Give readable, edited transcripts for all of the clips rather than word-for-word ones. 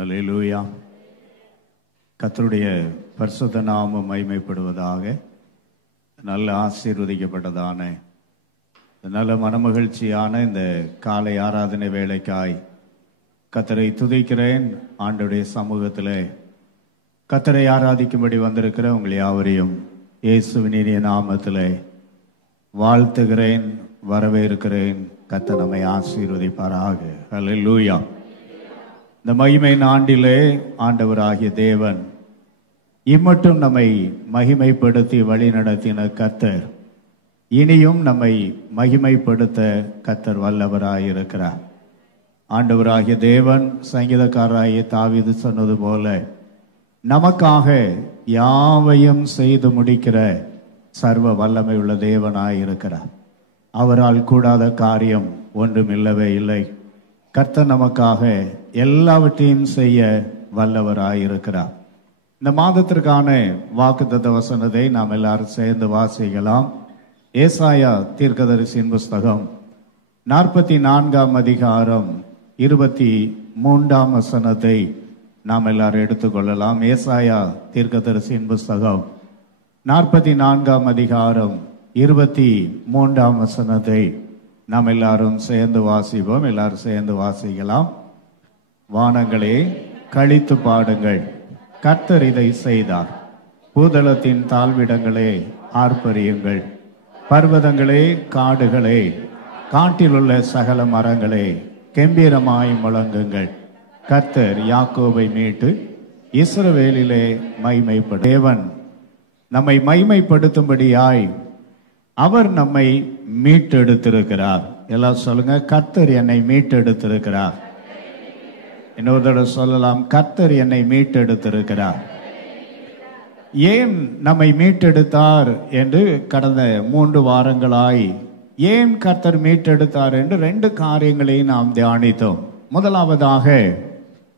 அல்லேலூயா. கர்த்தருடைய பரிசுத்த நாமம் மகிமைப்படுவதாக. நல்ல ஆசீர்வதிக்கப்பட்டதான நல்ல மனமகிழ்ச்சியான இந்த காலை ஆராதனை வேளைக்காய் கர்த்தரை துதிக்கிறேன். ஆண்டவருடைய சமூகத்திலே கர்த்தரை ஆராதிக்கும்படி வந்திருக்கிற உங்கள் யாவரையும் இயேசுவின் இனிய நாமத்திலே வாழ்த்துகிறேன், வரவேற்கிறேன். கர்த்தர் நம்மை ஆசீர்வதிப்பாராக. அல்லேலூயா. இந்த மகிமையின் ஆண்டிலே ஆண்டவராகிய தேவன் இம்மட்டும் நம்மை மகிமைப்படுத்தி வழி நடத்தின கர்த்தர் இனியும் நம்மை மகிமைப்படுத்த கர்த்தர் வல்லவராயிருக்கிறார். ஆண்டவராகிய தேவன் சங்கீதக்காரராகிய தாவீது சொன்னது போல நமக்காக யாவையும் செய்து முடிக்கிற சர்வ வல்லமை உள்ள தேவனாயிருக்கிறார். அவரால் கூடாத காரியம் ஒன்றும் இல்லவே இல்லை. கர்த்தர் நமக்காக எல்லாவற்றையும் செய்ய வல்லவராயிருக்கிறார். இந்த மாதத்திற்கான வாக்குத்தத்த வசனத்தை நாம் எல்லாரும் சேர்ந்து வாசிக்கலாம். ஏசாயா தீர்க்கதரிசியின் புஸ்தகம் 44 அதிகாரம் 23 வசனத்தை நாம் எல்லாரும் எடுத்துக்கொள்ளலாம். ஏசாயா தீர்க்கதரிசியின் புஸ்தகம் 44 அதிகாரம் 23 வசனத்தை நாம் எல்லாரும் சேர்ந்து வாசிப்போம். எல்லாரும் சேர்ந்து வாசிக்கலாம். வானங்களே களித்து பாடுங்கள், கர்த்தர் இதை செய்தார். பூதளத்தின் தாழ்விடங்களே ஆர்ப்பரியுங்கள். பர்வதங்களே காடுகளே காட்டிலுள்ள சகல மரங்களே கெம்பீரமாய் முழங்குங்கள். கர்த்தர் யாக்கோபை மீட்டு இஸ்ரவேலிலே மகிமைப்படும். தேவன் நம்மை மகிமைப்படுத்தும்படியாய் அவர் நம்மை மீட்டெடுத்திருக்கிறார். எல்லாம் சொல்லுங்க, கர்த்தர் என்னை மீட்டெடுத்திருக்கிறார். இன்னொரு தடவை சொல்லலாம், கர்த்தர் என்னை மீட்டெடுத்திருக்கிறார். ஏன் நம்மை மீட்டெடுத்தார் என்று கடந்த 3 வாரங்களாய் ஏன் கர்த்தர் மீட்டெடுத்தார் என்று 2 காரியங்களை நாம் தியானித்தோம். முதலாவதாக,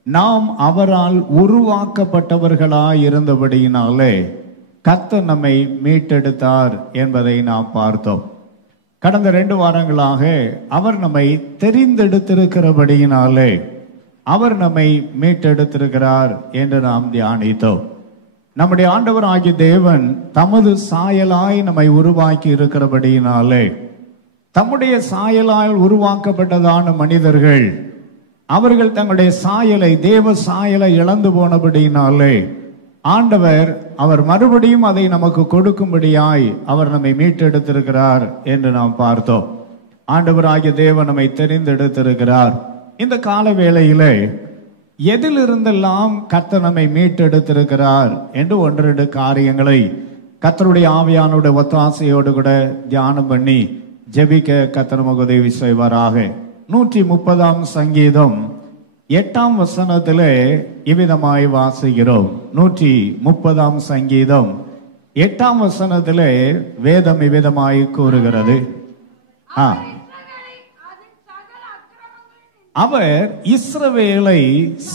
நாம் அவரால் உருவாக்கப்பட்டவர்களாய் இருந்தபடியினாலே கர்த்தர் நம்மை மீட்டெடுத்தார் என்பதை நாம் பார்த்தோம். கடந்த 2 வாரங்களாக அவர் நம்மை தெரிந்தெடுத்திருக்கிறபடியினாலே அவர் நம்மை மீட்டெடுத்திருக்கிறார் என்று நாம் தியானித்தோம். நம்முடைய ஆண்டவர் ஆகிய தேவன் தமது சாயலாய் நம்மை உருவாக்கி இருக்கிறபடியினாலே தம்முடைய சாயலால் உருவாக்கப்பட்டதான மனிதர்கள் அவர்கள் தங்களுடைய சாயலை, தேவ சாயலை இழந்து போனபடியினாலே ஆண்டவர் அவர் மறுபடியும் அதை நமக்கு கொடுக்கும்படியாய் அவர் நம்மை மீட்டெடுத்திருக்கிறார் என்று நாம் பார்த்தோம். ஆண்டவர் ஆகிய தேவன் நம்மை தெரிந்தெடுத்திருக்கிறார். இந்த கால வேளையிலே எதிலிருந்தெல்லாம் கர்த்தர் நம்மை மீட்டெடுத்திருக்கிறார் என்று 1-2 காரியங்களை கர்த்தருடைய ஆவியானுடைய ஒத்தாசையோடு கூட தியானம் பண்ணி ஜெபிக்க கர்த்தர் நமக்கு உதவி செய்வாராக. 130 சங்கீதம் 8 வசனத்திலே இவ்விதமாய் வாசிக்கிறோம். 130 சங்கீதம் 8 வசனத்திலே வேதம் இவ்விதமாய் கூறுகிறது. அவர் இஸ்ரவேலை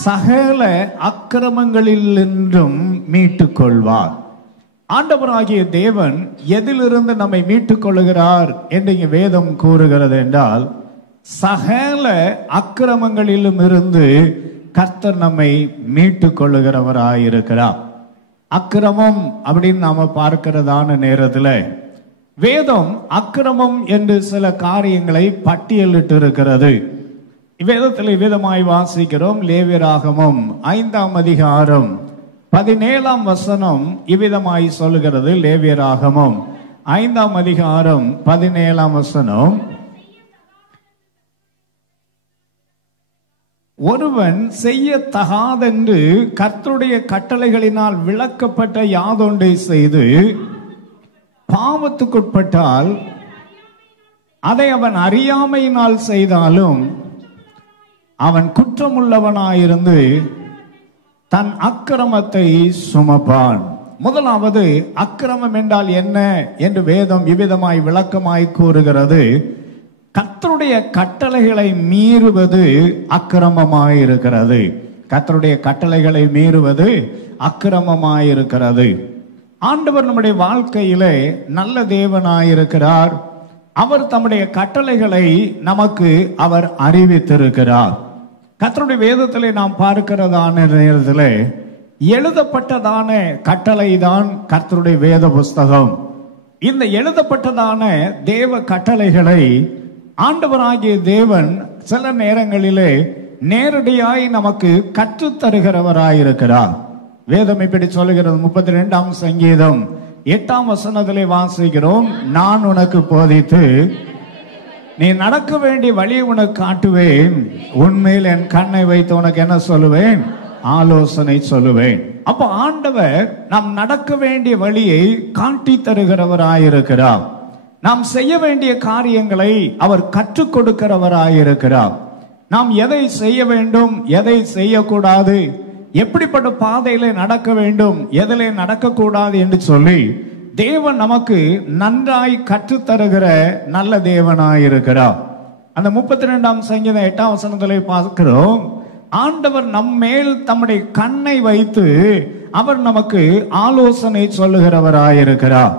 சகல அக்கிரமங்களிலிருந்தும் மீட்டுக் கொள்வார். ஆண்டவராகிய தேவன் எதிலிருந்து நம்மை மீட்டுக் கொள்ளுகிறார் என்று இங்கே வேதம் கூறுகிறது என்றால், சகல அக்கிரமங்களிலும் இருந்து கர்த்தர் நம்மை மீட்டுக் கொள்ளுகிறவராயிருக்கிறார். அக்கிரமம் அப்படின்னு நாம பார்க்கிறதான நேரத்தில் வேதம் அக்கிரமம் என்று சில காரியங்களை பட்டியலிட்டு இருக்கிறது. வேதத்தில் விதமாய் வாசிக்கிறோம். லேவியராகமம் 5 அதிகாரம் 17 வசனம் இவ்விதமாய் சொல்லுகிறது. லேவியராகமம் 5 அதிகாரம் 17 வசனம், ஒருவன் செய்யத்தகாதென்று கர்த்தருடைய கட்டளைகளினால் விளக்கப்பட்ட யாதொன்றை செய்து பாவத்துக்குட்பட்டால் அதை அவன் அறியாமையினால் செய்தாலும் அவன் குற்றமுள்ளவனாயிருந்து தன் அக்கிரமத்தை சுமப்பான். முதலாவது, அக்கிரமம் என்றால் என்ன என்று வேதம் இவ்விதமாய் விளக்கமாய் கூறுகிறது. கர்த்தருடைய கட்டளைகளை மீறுவது அக்கிரமமாயிருக்கிறது. கர்த்தருடைய கட்டளைகளை மீறுவது அக்கிரமமாயிருக்கிறது. ஆண்டவர் நம்முடைய வாழ்க்கையிலே நல்ல தேவனாயிருக்கிறார். அவர் தம்முடைய கட்டளைகளை நமக்கு அவர் அறிவித்திருக்கிறார். கர்த்தருடைய வேதத்திலே நாம் பார்க்கிறதான நேரத்தில் எழுதப்பட்டதான கட்டளை தான் கர்த்தருடைய வேத புஸ்தகம். இந்த எழுதப்பட்டதான தேவ கட்டளைகளை ஆண்டவராகிய தேவன் சில நேரங்களிலே நேரடியாய் நமக்கு கற்றுத்தருகிறவராயிருக்கிறார். வேதம் இப்படி சொல்லுகிறது. 32ஆம் சங்கீதம் 8ஆம் வசனத்திலே வாசிக்கிறோம், நான் உனக்கு போதித்து நீ நடக்க வேண்டிய வழி உனக்கு காட்டுவேன், உன்மேல் என் கண்ணை வைத்து உனக்கு என்ன சொல்லுவேன், ஆலோசனை சொல்லுவேன். அப்ப ஆண்டவர் நாம் நடக்க வேண்டிய வழியை காட்டி தருகிறவராயிருக்கிறார். நாம் செய்ய வேண்டிய காரியங்களை அவர் கற்றுக் கொடுக்கிறவராயிருக்கிறார். நாம் எதை செய்ய வேண்டும், எதை செய்யக்கூடாது, எப்படிப்பட்ட பாதையிலே நடக்க வேண்டும், எதிலே நடக்கக்கூடாது என்று சொல்லி தேவன் நமக்கு நன்றாய் கற்றுத்தருகிற நல்ல தேவனாயிருக்கிறார். அந்த 32ஆம் சங்கீதம் 8ஆம் வசனத்திலே பார்க்கிறோம், ஆண்டவர் நம்மேல் தம்முடைய கண்ணை வைத்து அவர் நமக்கு ஆலோசனை சொல்லுகிறவராயிருக்கிறார்.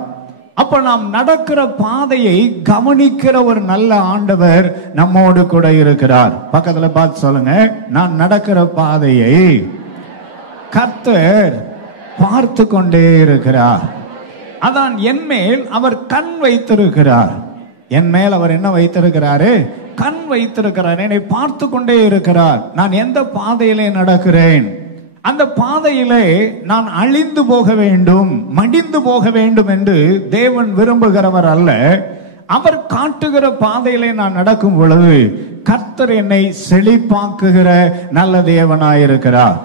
அப்ப நாம் நடக்கிற பாதையை கவனிக்கிற ஒரு நல்ல ஆண்டவர் நம்மோடு கூட இருக்கிறார். பக்கத்துல பார்த்து சொல்லுங்க, நான் நடக்கிற பாதையை கர்த்தர் பார்த்து கொண்டே இருக்கிறார். அதான் என் மேல் அவர் கண் வைத்திருக்கிறார். என் மேல் அவர் என்ன வைத்திருக்கிறாரு, கண் வைத்திருக்கிறார். என்னை பார்த்து கொண்டே இருக்கிறார். நான் எந்த பாதையிலே நடக்கிறேன், அந்த பாதையிலே நான் அழிந்து போக வேண்டும், மடிந்து போக வேண்டும் என்று தேவன் விரும்புகிறவர் அல்ல. அவர் காட்டுகிற பாதையிலே நான் நடக்கும் பொழுது கர்த்தர் என்னை செழிப்பாக்குகிற நல்ல தேவனாயிருக்கிறார்.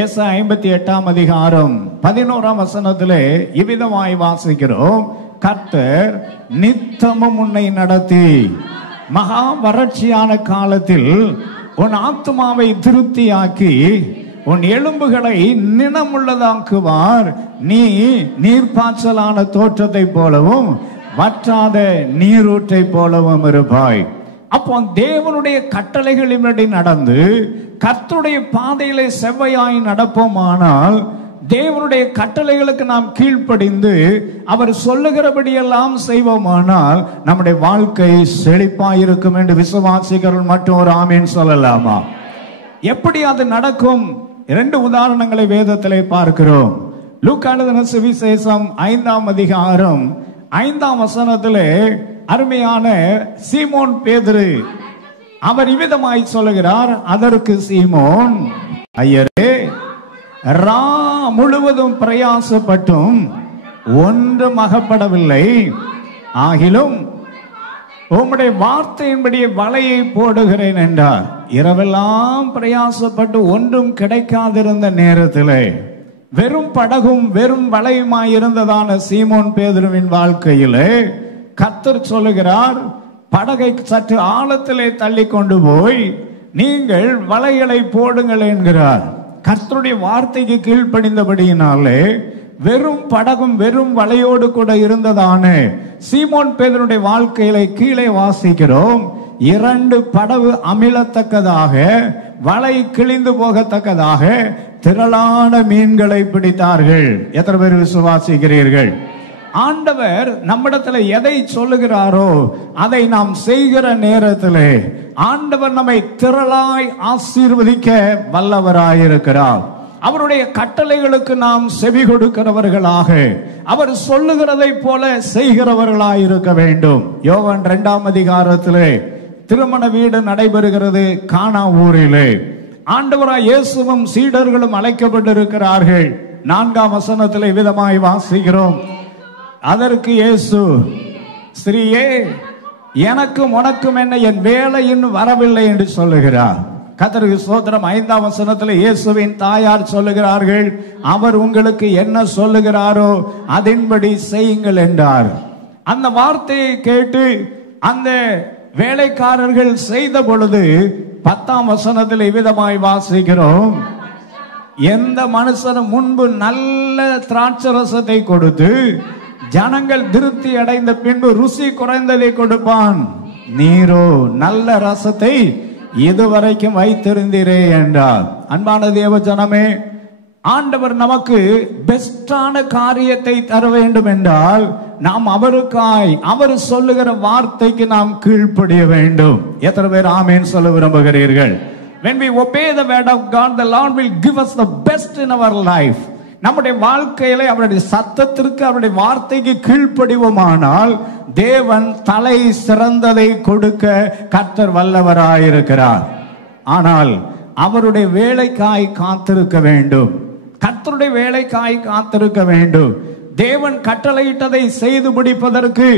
ஏசாயா 58ஆம் அதிகாரம் 11ஆம் வசனத்திலே இவ்விதமாய் வாசிக்கிறோம், கர்த்தர் நித்தமும் உன்னை நடத்தி மகா வறட்சியான காலத்தில் உன் ஆத்துமாவை திருப்தியாக்கி உன் எலும்புகளை நினமுள்ளதாக்குவார். நீ நீர்ப்பாய்ச்சலான தோற்றத்தை போலவும் வற்றாத நீரூற்றை போலவும் இருப்பாய். அப்போ தேவனுடைய கட்டளைகளின்படி நடந்து கர்த்தருடைய பாதையிலே செவ்வையாய் நடப்போமானால், தேவனுடைய கட்டளைகளுக்கு நாம் கீழ்ப்படிந்து அவர் சொல்லுகிறபடியெல்லாம் செய்வோமானால் நம்முடைய வாழ்க்கை செழிப்பாயிருக்கும் என்று விசுவாசிக்கிறவர்கள் மட்டும் ஒரு ஆமீன் சொல்லலாமா? எப்படி அது நடக்கும்? 2 உதாரணங்களை வேதத்திலே பார்க்கிறோம். லூக்கா எழுதின சுவிசேஷம் 5ஆம் அதிகாரம் 5ஆம் வசனத்திலே அருமையான சீமோன் பேதுரு அவர் இவ்விதமாய் சொல்லுகிறார், அதற்கு சீமோன், ஐயரே, ரா முழுவதும் பிரயாசப்பட்டும் ஒன்றும் அகப்படவில்லை, ஆகிலும் உம்முடைய வார்த்தையின்படி வலையை போடுகிறேன் என்றார். இரவெல்லாம் பிரயாசப்பட்டு ஒன்றும் கிடைக்காதிருந்த நேரத்திலே வெறும் படகும் வெறும் வலையுமாயிருந்ததான சீமோன் பேதுருவின் வாழ்க்கையிலே கர்த்தர் சொல்லுகிறார், படகை சற்று ஆழத்திலே தள்ளி கொண்டு போய் நீங்கள் வலைகளை போடுங்கள் என்கிறார். கர்த்தருடைய வார்த்தைக்கு கீழ்ப்படிந்தபடியினாலே வெறும் படகும் வெறும் வலையோடு கூட இருந்ததான சீமோன் பேதுருடைய வாழ்க்கையில கீழே வாசிக்கிறோம், 2 படகு அமிழத்தக்கதாக வலை கிழிந்து போகத்தக்கதாக திரளான மீன்களை பிடித்தார்கள். எத்தனை பேர் விசுவாசிக்கிறீர்கள்? ஆண்டவர் நம்மிடத்துல எதை சொல்லுகிறாரோ அதை நாம் செய்கிற நேரத்திலே ஆண்டவர் நம்மை திரளாய் ஆசீர்வதிக்க வல்லவராயிருக்கிறார். அவருடைய கட்டளைகளுக்கு நாம் செவி கொடுக்கிறவர்களாக, அவர் சொல்லுகிறதை போல செய்கிறவர்களாயிருக்க வேண்டும். யோவான் 2ஆம் அதிகாரத்திலே திருமண வீடு நடைபெறுகிறது கானா ஊரிலே. ஆண்டவராய் இயேசுவும் சீடர்களும் அழைக்கப்பட்டிருக்கிறார்கள். 4ஆம் வசனத்திலே விதமாய் வாசிக்கிறோம், அதற்கு இயேசு, ஸ்ரீயே, எனக்கும் உனக்கும் என்ன, என் வேலை இன்னும் வரவில்லை என்று சொல்லுகிறார். கர்த்தருக்கு ஸ்தோத்திரம். 5ஆம் வசனத்தில் இயேசுவின் தாயார் சொல்லுகிறார்கள், அவர் உங்களுக்கு என்ன சொல்லுகிறாரோ அதன்படி செய்யுங்கள் என்றார். அந்த வார்த்தையை கேட்டு அந்த வேலைக்காரர்கள் செய்த பொழுது 10ஆம் வசனத்தில் விதமாய் வாசிக்கிறோம், எந்த மனுஷனும் முன்பு நல்ல திராட்சரசத்தை கொடுத்து ஜனங்கள் திருப்தி அடைந்த பின்பு ருசி குறைந்ததை கொடுப்பான், நீரோ நல்ல ரசத்தை இதுவரைக்கும் வைத்திருந்தீரே என்றார். அன்பான தேவ ஜனமே, ஆண்டவர் நமக்கு பெஸ்டான காரியத்தை தர வேண்டும் என்றால் நாம் அவருக்காய் அவர் சொல்லுகிற வார்த்தைக்கு நாம் கீழ்ப்படிய வேண்டும். எத்தனை பேர் ஆமேன் சொல்ல விரும்புகிறீர்கள்? when we obey the word of God, the Lord will give us the best in our life. நம்முடைய வாழ்க்கையிலே அவருடைய சத்தத்திற்கு அவருடைய வார்த்தைக்கு கீழ்ப்படிவோமானால் தேவன் தலை சிறந்ததை கொடுக்க கர்த்தர் வல்லவராயிருக்கிறார். ஆனால் அவருடைய வேலைக்காய் காத்திருக்க வேண்டும். கர்த்தருடைய வேலைக்காய் காத்திருக்க வேண்டும். தேவன் கட்டளையிட்டதை செய்து முடிப்பதற்கு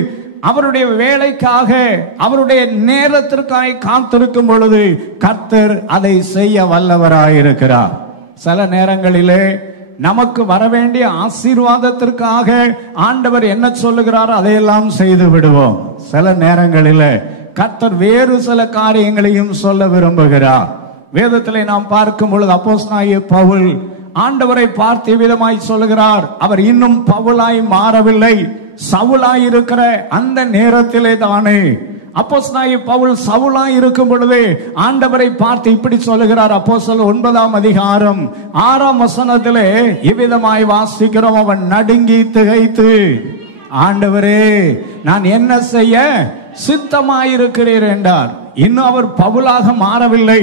அவருடைய வேலைக்காக அவருடைய நேரத்திற்காய் காத்திருக்கும் பொழுது கர்த்தர் அதை செய்ய வல்லவராயிருக்கிறார். சில நேரங்களிலே நமக்கு வரவேண்டிய ஆசீர்வாதத்திற்காக ஆண்டவர் என்ன சொல்லுகிறாரோ அதையெல்லாம் செய்து விடுவோம். சில நேரங்களில் கர்த்தர் வேறு சில காரியங்களையும் சொல்ல விரும்புகிறார். வேதத்திலே நாம் பார்க்கும் பொழுது அப்போஸ்தலனாகிய பவுல் ஆண்டவரை பார்த்து விதமாய் சொல்லுகிறார். அவர் இன்னும் பவுலாய் மாறவில்லை, சவுலாய் இருக்கிற அந்த நேரத்திலே தானே அப்போஸ்தலனாகிய பவுல் சவுலாய் இருக்கும் பொழுது ஆண்டவரை பார்த்து இப்படி சொல்லுகிறார். அப்போஸ்தலர் 9ஆம் அதிகாரம் 6ஆம் வசனத்திலே இவ்விதமாய் வாசிக்கிறோம். அவன் நடுங்கி திகைத்து, ஆண்டவரே நான் என்ன செய்ய சித்தமாயிருக்கிறீர் என்றார். இன்னும் அவர் பவுலாக மாறவில்லை,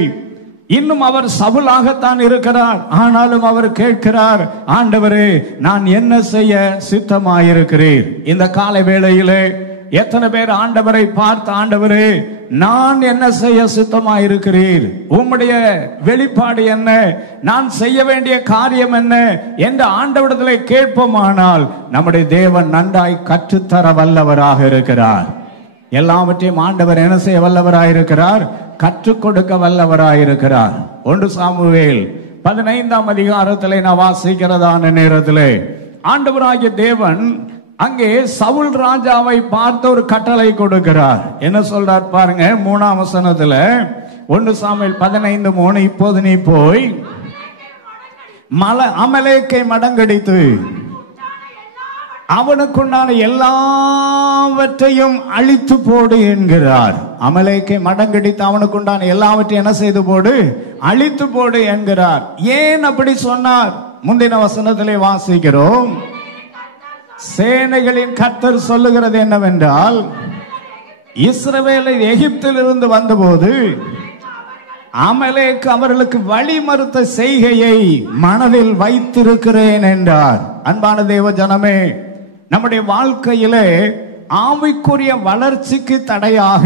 இன்னும் அவர் சவுலாகத்தான் இருக்கிறார். ஆனாலும் அவர் கேட்கிறார், ஆண்டவரே நான் என்ன செய்ய சித்தமாயிருக்கிறீர். இந்த காலை வேளையிலே எத்தனை பேர் ஆண்டவரை பார்த்து, ஆண்டவரே நான் என்ன செய்ய சித்தமாயிருக்கிறீர், உம்முடைய வெளிப்பாடு என்ன, நான் செய்ய வேண்டிய காரியம் என்ன என்று ஆண்டவரிடத்திலே கேட்போமானால் நம்முடைய தேவன் நன்றாய் கற்றுத்தர வல்லவராக இருக்கிறார். எல்லாவற்றையும் ஆண்டவர் என்ன செய்ய வல்லவராயிருக்கிறார், கற்றுக் கொடுக்க வல்லவராயிருக்கிறார். 1 சாமுவேல் 15ஆம் அதிகாரத்திலே நான் வாசிக்கிறதான நேரத்திலே ஆண்டவராகிய தேவன் அங்கே சவுல் ராஜாவை பார்த்து ஒரு கட்டளை கொடுக்கிறார். என்ன சொல்றார் பாருங்க, 3ஆம் வசனத்துல 1 சாமுவேல் 15:3, இப்போது நீ போய் அமலேக்கை மடங்கடித்து அவனுக்குண்டான எல்லாவற்றையும் அழித்து போடு என்கிறார். அமலேக்கை மடங்கடித்து அவனுக்குண்டான எல்லாவற்றையும் என்ன செய்து போடு, அழித்து போடு என்கிறார். ஏன் அப்படி சொன்னார்? முந்தின வசனத்திலே வாசிக்கிறோம். சேனைகளின் கர்த்தர் சொல்லுகிறது என்னவென்றால், இஸ்ரவேலை எகிப்திலிருந்து வந்தபோது அமலேக்கு அவர்களுக்கு வழி மறுத்த செய்கையை மனதில் வைத்திருக்கிறேன் என்றார். அன்பான தேவ ஜனமே, நம்முடைய வாழ்க்கையிலே ஆவிக்குரிய வளர்ச்சிக்கு தடையாக,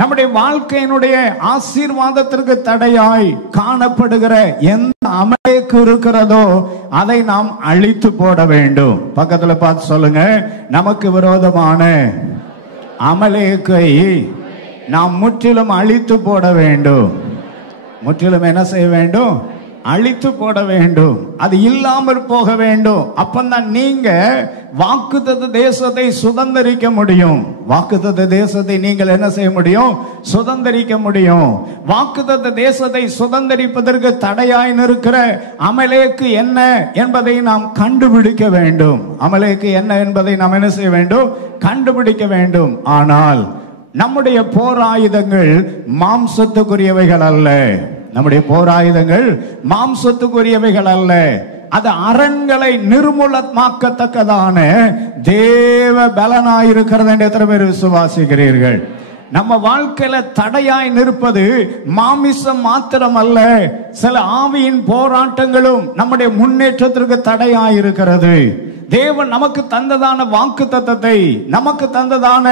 நம்முடைய வாழ்க்கையினுடைய ஆசீர்வாதத்திற்கு தடையாய் காணப்படுகிற எந்த அமலேக்கு இருக்கிறதோ அதை நாம் அழித்து போட வேண்டும். பக்கத்துல பார்த்து சொல்லுங்க, நமக்கு விரோதமான அமலேக்கை நாம் முற்றிலும் அழித்து போட வேண்டும். முற்றிலும் என்ன செய்ய வேண்டும்? அழித்து போட வேண்டும். அது இல்லாமல் போக வேண்டும். அப்பந்தான் நீங்க வாக்குத்தத்த தேசத்தை சுதந்தரிக்க முடியும். வாக்குத்தத்த தேசத்தை நீங்கள் என்ன செய்ய முடியும்? சுதந்தரிக்க முடியும். வாக்குத்தத்த தேசத்தை சுதந்தரிப்பதற்கு தடையாய் நிற்கிற அமலேக்கு என்ன என்பதை நாம் கண்டுபிடிக்க வேண்டும். அமலேக்கு என்ன என்பதை நாம் என்ன செய்ய வேண்டும்? கண்டுபிடிக்க வேண்டும். ஆனால் நம்முடைய போராயுதங்கள் மாம்சத்துக்குரியவைகள் அல்ல. நம்முடைய போராயுதங்கள் மாம்சத்துக்குரியவைகள் அல்ல. அது அரண்களை நிர்மூலமாக்கத்தக்கதான தேவ பலனாயிருக்கிறது என்று எத்தனை பேர் விசுவாசிக்கிறீர்கள்? நம்ம வாழ்க்கையில தடையாய் நிற்பது மாமிசம் மாத்திரம் அல்ல, சில ஆவியின் போராட்டங்களும் நம்முடைய முன்னேற்றத்திற்கு தடையாய் இருக்கிறது. தேவன் நமக்கு தந்ததான வாக்கு தத்தத்தை, நமக்கு தந்ததான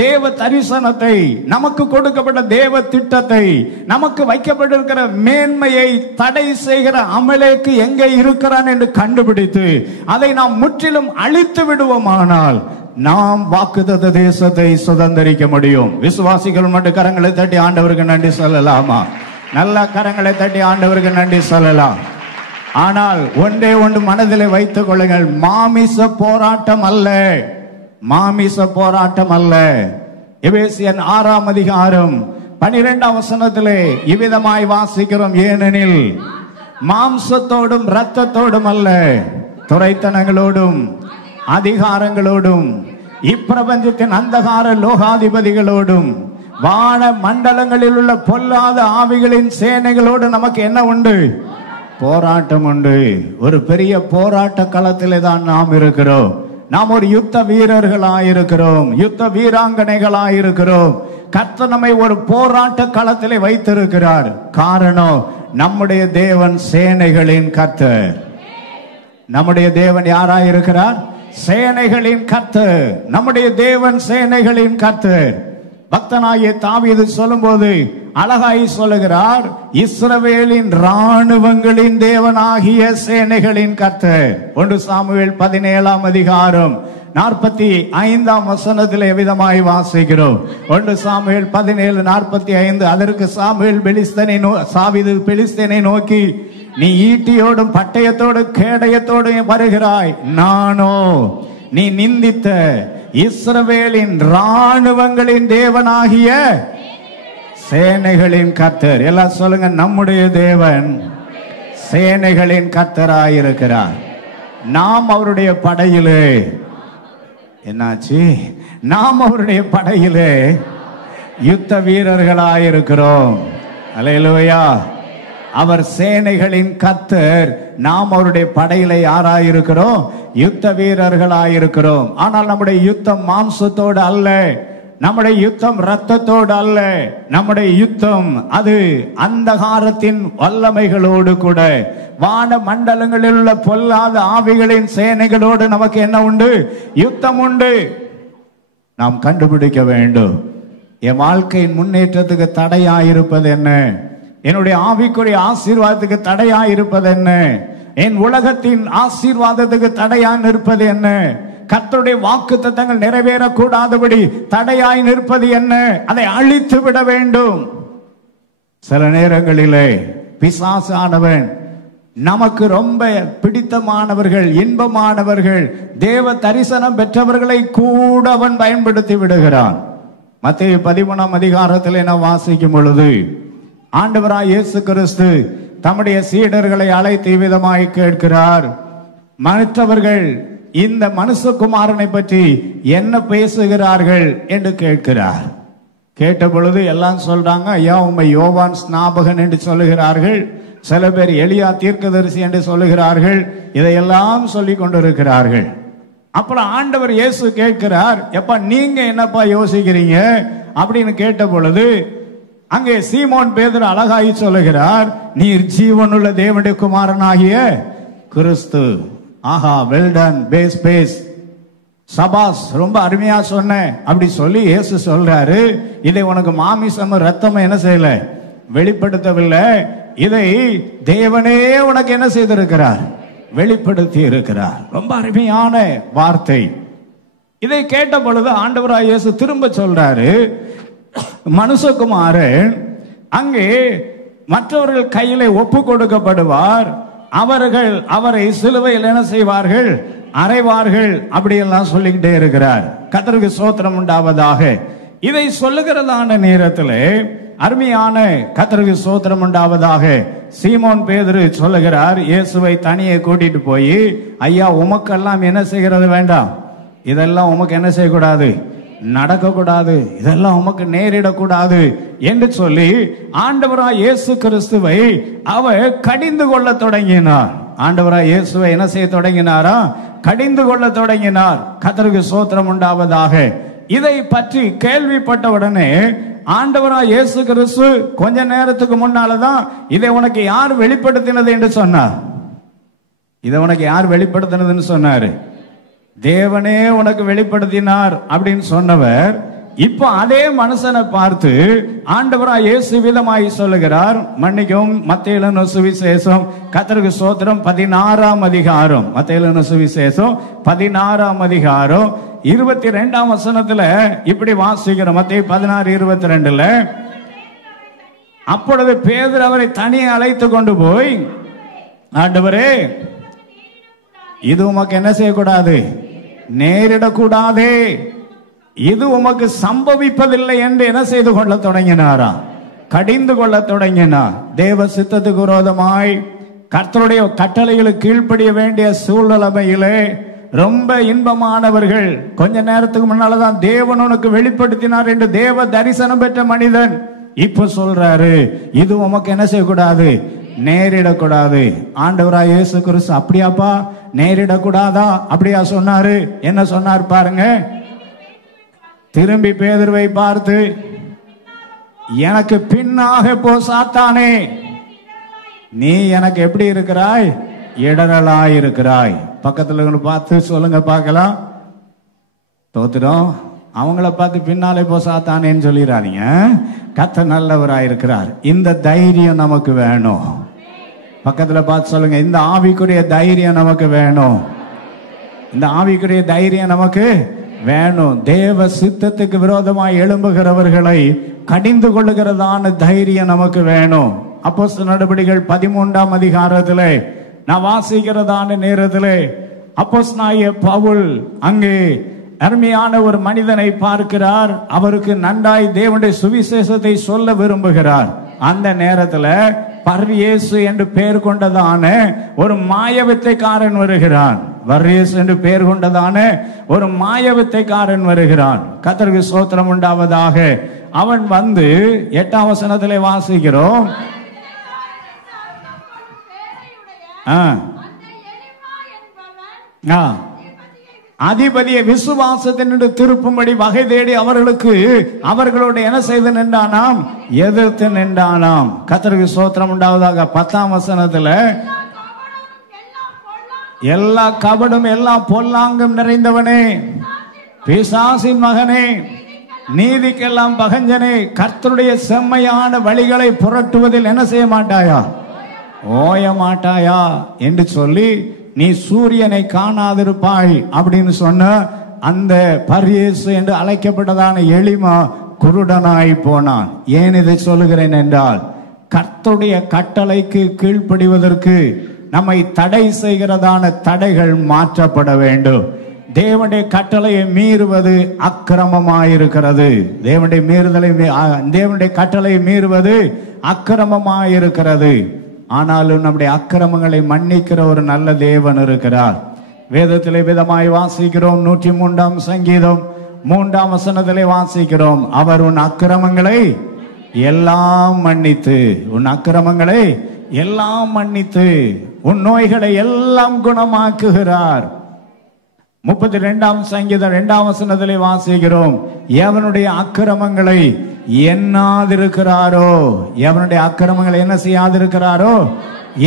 தேவ தரிசனத்தை, நமக்கு கொடுக்கப்பட்ட தேவ திட்டத்தை, நமக்கு வைக்கப்பட்டிருக்கிற மேன்மையை தடை செய்கிற அமலேக்கு எங்கே இருக்கிறான் என்று கண்டுபிடித்து அதை நாம் முற்றிலும் அழித்து விடுவோமானால் நாம் வாக்குத்தத்த தேசத்தை சுதந்தரிக்க முடியும். விசுவாசிகள் மட்டும் கரங்களை தட்டி ஆண்டவருக்கு நன்றி சொல்லலாமா? நல்ல கரங்களை தட்டி ஆண்டவருக்கு நன்றி சொல்லலாம். ஆனால் ஒன்றே ஒன்று மனதிலே வைத்துக் கொள்ளுங்கள், மாமிச போராட்டம் அல்ல, மாமிச போராட்டம் அல்ல. எபேசியர் 6ஆம் அதிகாரம் 12ஆம் வசனத்திலே இவ்விதமாய் வாசிக்கிறோம், ஏனெனில் மாம்சத்தோடும் இரத்தத்தோடும் அல்ல, துரைத்தனங்களோடும் அதிகாரங்களோடும் இப்பிரபஞ்சத்தின் அந்தகார லோகாதிபதிகளோடும் வான மண்டலங்களில் உள்ள பொல்லாத ஆவிகளின் சேனைகளோடு நமக்கு என்ன உண்டு? போராட்டம் உண்டு. ஒரு பெரிய போராட்ட களத்திலே தான் நாம் இருக்கிறோம். நாம் ஒரு யுத்த வீரர்களாயிருக்கிறோம், யுத்த வீராங்கனைகளாயிருக்கிறோம். கர்த்தர் நம்மை ஒரு போராட்ட களத்திலே வைத்திருக்கிறார். காரணம், நம்முடைய தேவன் சேனைகளின் கர்த்தர். நம்முடைய தேவன் யாராயிருக்கிறார்? சேனைகளின் கர்த்தர். நம்முடைய தேவன் சேனைகளின் கர்த்தர். பக்தனாகிய தாவீது சொல்லும்போது அழகாய் சொல்லுகிறார், இஸ்ரவேலின் ராணுவங்களின் தேவனாகிய சேனைகளின் கர்த்தர். 1 சாமுவேல் 17ஆம் அதிகாரம் 45ஆம் வசனத்தில் எவ்விதமாய் வாசிக்கிறோம். 1 சாமுவேல் 17:45. அதற்கு சாமுவேல் தாவீது பெலிஸ்தேனை நோக்கி, நீ ஈட்டியோடும் பட்டயத்தோடும் கேடயத்தோடும் வருகிறாய், நானோ நீ நிந்தித்த இஸ்ரவேலின் ராணுவங்களின் தேவனாகிய சேனைகளின் கர்த்தர். எல்லாம் சொல்லுங்க, நம்முடைய தேவன் சேனைகளின் கர்த்தராயிருக்கிறார். நாம் அவருடைய படையிலே என்னாச்சு? நாம் அவருடைய படையிலே யுத்த வீரர்களாயிருக்கிறோம். அல்லேலூயா. அவர் சேனைகளின் கர்த்தர். நாம் அவருடைய படையில யாராயிருக்கிறோம்? யுத்த வீரர்களாயிருக்கிறோம். ஆனால் நம்முடைய யுத்தம் மாம்சத்தோடு அல்ல, நம்முடைய யுத்தம் இரத்தத்தோடு அல்ல. நம்முடைய யுத்தம் அது அந்தகாரத்தின் வல்லமைகளோடு கூட வான மண்டலங்களில் உள்ள பொல்லாத ஆவிகளின் சேனைகளோடு நமக்கு என்ன உண்டு? யுத்தம் உண்டு. நாம் கண்டுபிடிக்க வேண்டும், என் வாழ்க்கையின் முன்னேற்றத்துக்கு தடையாயிருப்பது என்ன? என்னுடைய ஆவிக்குரிய ஆசீர்வாதத்துக்கு தடையா இருப்பது என்ன? என் உலகத்தின் ஆசீர்வாதத்துக்கு தடையா நிற்பது என்ன? கர்த்தருடைய வாக்குத்தத்தங்கள் நிறைவேறக்கூடாதபடி தடையாய் நிற்பது என்ன? அதை அழித்து விட வேண்டும். சில நேரங்களிலே பிசாசானவன் நமக்கு ரொம்ப பிடித்தமானவர்கள், இன்பமானவர்கள், தேவ தரிசனம் பெற்றவர்களை கூட அவன் பயன்படுத்தி விடுகிறான். மத்தேயு 13ஆம் அதிகாரத்தில் நான் வாசிக்கும் பொழுது ஆண்டவராய் இயேசு கிறிஸ்து தம்முடைய சீடர்களை அழைத்து விதமாய் கேட்கிறார், மற்றவர்கள் இந்த மனுஷகுமாரனை பற்றி என்ன பேசுகிறார்கள் என்று கேட்கிறார். கேட்ட பொழுது எல்லாம் சொல்றாங்க, ஐயா உம்மை யோவான் ஸ்நாபகன் என்று சொல்லுகிறார்கள், சில பேர் எலியா தீர்க்கதரிசி என்று சொல்லுகிறார்கள், இதையெல்லாம் சொல்லி கொண்டிருக்கிறார்கள். அப்புறம் ஆண்டவர் இயேசு கேட்கிறார், எப்பா நீங்க என்னப்பா யோசிக்கிறீங்க அப்படின்னு கேட்ட பொழுது அங்கே சீமோன் பேதுரு அழகாய் சொல்லுகிறார், நீர் ஜீவனுள்ள தேவனுடைய குமாரனாகிய கிறிஸ்து. ஆஹா, வெல் டன், பேஸ் சபாஸ், ரொம்ப அருமையா சொன்ன அப்படி சொல்லி இயேசு சொல்றாரு, இதை உனக்கு மாமிசம் ரத்தம் என்ன செய்யல, வெளிப்படுத்தவில்லை, இதை தேவனே உனக்கு என்ன செய்திருக்கிறார், வெளிப்படுத்தி இருக்கிறார். ரொம்ப அருமையான வார்த்தை. இதை கேட்ட பொழுது ஆண்டவராய் இயேசு திரும்ப சொல்றாரு, மனுஷகுமாரன் அங்கே மற்றவர்கள் கையிலே ஒப்பு கொடுக்கப்படுவார், அவர்கள் அவரை சிலுவையில் என்ன செய்வார்கள், அறைவார்கள், அப்படியெல்லாம் சொல்லிக்கிட்டே இருக்கிறார். கர்த்தருக்கு ஸ்தோத்திரம் உண்டாவதாக. இதை சொல்லுகிறதான நேரத்தில் அருமையான கர்த்தருக்கு ஸ்தோத்திரம் உண்டாவதாக சீமோன் பேதுரு சொல்லுகிறார், இயேசுவை தனியே கூட்டிட்டு போய், ஐயா உமக்கெல்லாம் என்ன செய்கிறது வேண்டாம், இதெல்லாம் உமக்கு என்ன செய்யக்கூடாது, நடக்கக்கூடாது, இதெல்லாம் உமக்கு நேரிடக்கூடாது என்று சொல்லி ஆண்டவராய் இயேசு கிறிஸ்துவை அவர் கடிந்து கொள்ள தொடங்கினார். ஆண்டவராய் இயேசுவை என்ன செய்ய தொடங்கினாரா, கடிந்து கொள்ள தொடங்கினார். கர்த்தருக்கு ஸ்தோத்திரம் உண்டாவதாக. இதை பற்றி கேள்விப்பட்ட உடனே ஆண்டவராய் இயேசு கிறிஸ்து கொஞ்ச நேரத்துக்கு முன்னாலதான் இதை உனக்கு யார் வெளிப்படுத்தினது என்று சொன்னார். இதை உனக்கு யார் வெளிப்படுத்தினதுன்னு சொன்னாரு, தேவனே உனக்கு வெளிப்படுத்தினார் அப்படின்னு சொன்னவர் இப்ப அதே மனுஷனை பார்த்து ஆண்டவராய் இயேசு விதமாய் சொல்லுகிறார். மன்னிக்கவும், மத்தேயு எழுதின சுவிசேஷம் கர்த்தருக்கு ஸ்தோத்திரம் 16ஆம் அதிகாரம், மத்தேயு எழுதின சுவிசேஷம் 16ஆம் அதிகாரம் 22ஆம் வசனத்துல இப்படி வாசிக்கிறோம். மத்தேயு 16:22, அப்பொழுது பேதுரு அவரை தனியே அழைத்து கொண்டு போய், ஆண்டவரே இது உமக்கு என்ன செய்யக்கூடாது, நேரிடக்கூடாதே, இது உமக்கு சம்பவிப்பதில்லை என்று என்ன செய்து கொள்ள தொடங்கினாரா, கடிந்து கொள்ள தொடங்கினார். தேவ சித்தத்துக்கு விரோதமாய் கர்த்தருடைய கட்டளைகளுக்கு கீழ்ப்படிய வேண்டிய சூழ்நிலையிலே ரொம்ப இன்பமானவர்கள் கொஞ்ச நேரத்துக்கு முன்னாலதான் தேவன் உனக்கு வெளிப்படுத்தினார் என்று தேவ தரிசனம் பெற்ற மனிதன் இப்ப சொல்றாரு, இது உமக்கு என்ன செய்யக்கூடாது, நேரிடக்கூடாது. ஆண்டவராய் இயேசு கிறிஸ்து அப்படியாப்பா, நேரிடக்கூடாதா, அப்படியா சொன்னாரு? என்ன சொன்னார் பாருங்க. திரும்பி பேதுருவை பார்த்து, எனக்கு பின்னாக போ சாத்தானே, நீ எனக்கு எப்படி இருக்கிறாய்? இடரலாய் இருக்கிறாய். பக்கத்துல பார்த்து சொல்லுங்க பார்க்கலாம். தோத்துடும். அவங்கள பார்த்து பின்னாலே போ சாத்தானேன்னு சொல்லிடாதீங்க. கர்த்தர் நல்லவராயிருக்கிறார். இந்த தைரியம் நமக்கு வேணும். பக்கத்துல பார்த்து சொல்லுங்க, இந்த ஆவிக்குரிய தைரியம் நமக்கு வேணும். இந்த ஆவிக்குரிய தைரியம் நமக்கு வேணும். தேவ சித்தத்துக்கு விரோதமாய் எழும்புகிறவர்களை கடிந்து கொள்ளுகிறதான தைரியம் நமக்கு வேணும். அப்போஸ்தலர் நடபடிகள் 13ஆம் அதிகாரத்திலே நான் வாசிக்கிறதான நேரத்திலே அப்போஸ்தலனாகிய பவுல் அங்கே அருமையான ஒரு மனிதனை பார்க்கிறார். அவருக்கு நன்றாய் தேவனுடைய சுவிசேஷத்தை சொல்ல விரும்புகிறார். அந்த நேரத்தில் பர்யேசு என்று பெயர் கொண்டதான ஒரு மாயவித்தைக்காரன் வருகிறான். பர்யேசு என்று பெயர் கொண்டதான ஒரு மாயவித்தைக்காரன் வருகிறான். கர்த்தருக்கு ஸ்தோத்திரம் உண்டாவதாக. அவன் வந்து 8ஆம் வசனத்திலே வாசிக்கிறோம். அதிபதியை விசுவாசத்தினின்று திருப்பும்படி வகை தேடி அவர்களோடு என்ன செய்து நின்றானாம்? எதிர்த்து நின்றானாம். கர்த்தருக்கு ஸ்தோத்திரம் உண்டாவதாக. 10ஆம் வசனத்துல எல்லா கபடும் எல்லா பொல்லாங்கும் நிறைந்தவனே, பிசாசின் மகனே, நீதிக்கெல்லாம் பகஞ்சனே, கர்த்தருடைய செம்மையான வழிகளை புரட்டுவதில் என்ன செய்ய மாட்டாயா? ஓய மாட்டாயா என்று சொல்லி நீ சூரியனை காணாதிருப்பாய் அப்படின்னு சொன்ன அந்த பர்யேசு என்று அழைக்கப்பட்டதான எளிமா குருடனாய் போனான். ஏன் இதை சொல்லுகிறேன் என்றால், கர்த்தருடைய கட்டளைக்கு கீழ்ப்படிவதற்கு நம்மை தடை செய்கிறதான தடைகள் மாற்றப்பட வேண்டும். தேவனுடைய கட்டளையை மீறுவது அக்கிரமமாயிருக்கிறது. தேவனுடைய கட்டளையை மீறுவது அக்கிரமமாயிருக்கிறது. ஆனாலும் நம்முடைய அக்கிரமங்களை மன்னிக்கிற ஒரு நல்ல தேவன் இருக்கிறார். வேதத்திலே விதமாய் வாசிக்கிறோம். 103ஆம் சங்கீதம் 3ஆம் வசனத்திலே வாசிக்கிறோம். அவர் உன் அக்கிரமங்களை எல்லாம் மன்னித்து, உன் அக்கிரமங்களை எல்லாம் மன்னித்து உன் நோய்களை எல்லாம் குணமாக்குகிறார். 32ஆம் சங்கீதம் 2ஆம் வசனத்திலே வாசிக்கிறோம். எவனுடைய அக்கிரமங்களை எண்ணாதிருக்கிறாரோ, எவனுடைய அக்கிரமங்களை என்ன செய்யாதிருக்கிறாரோ,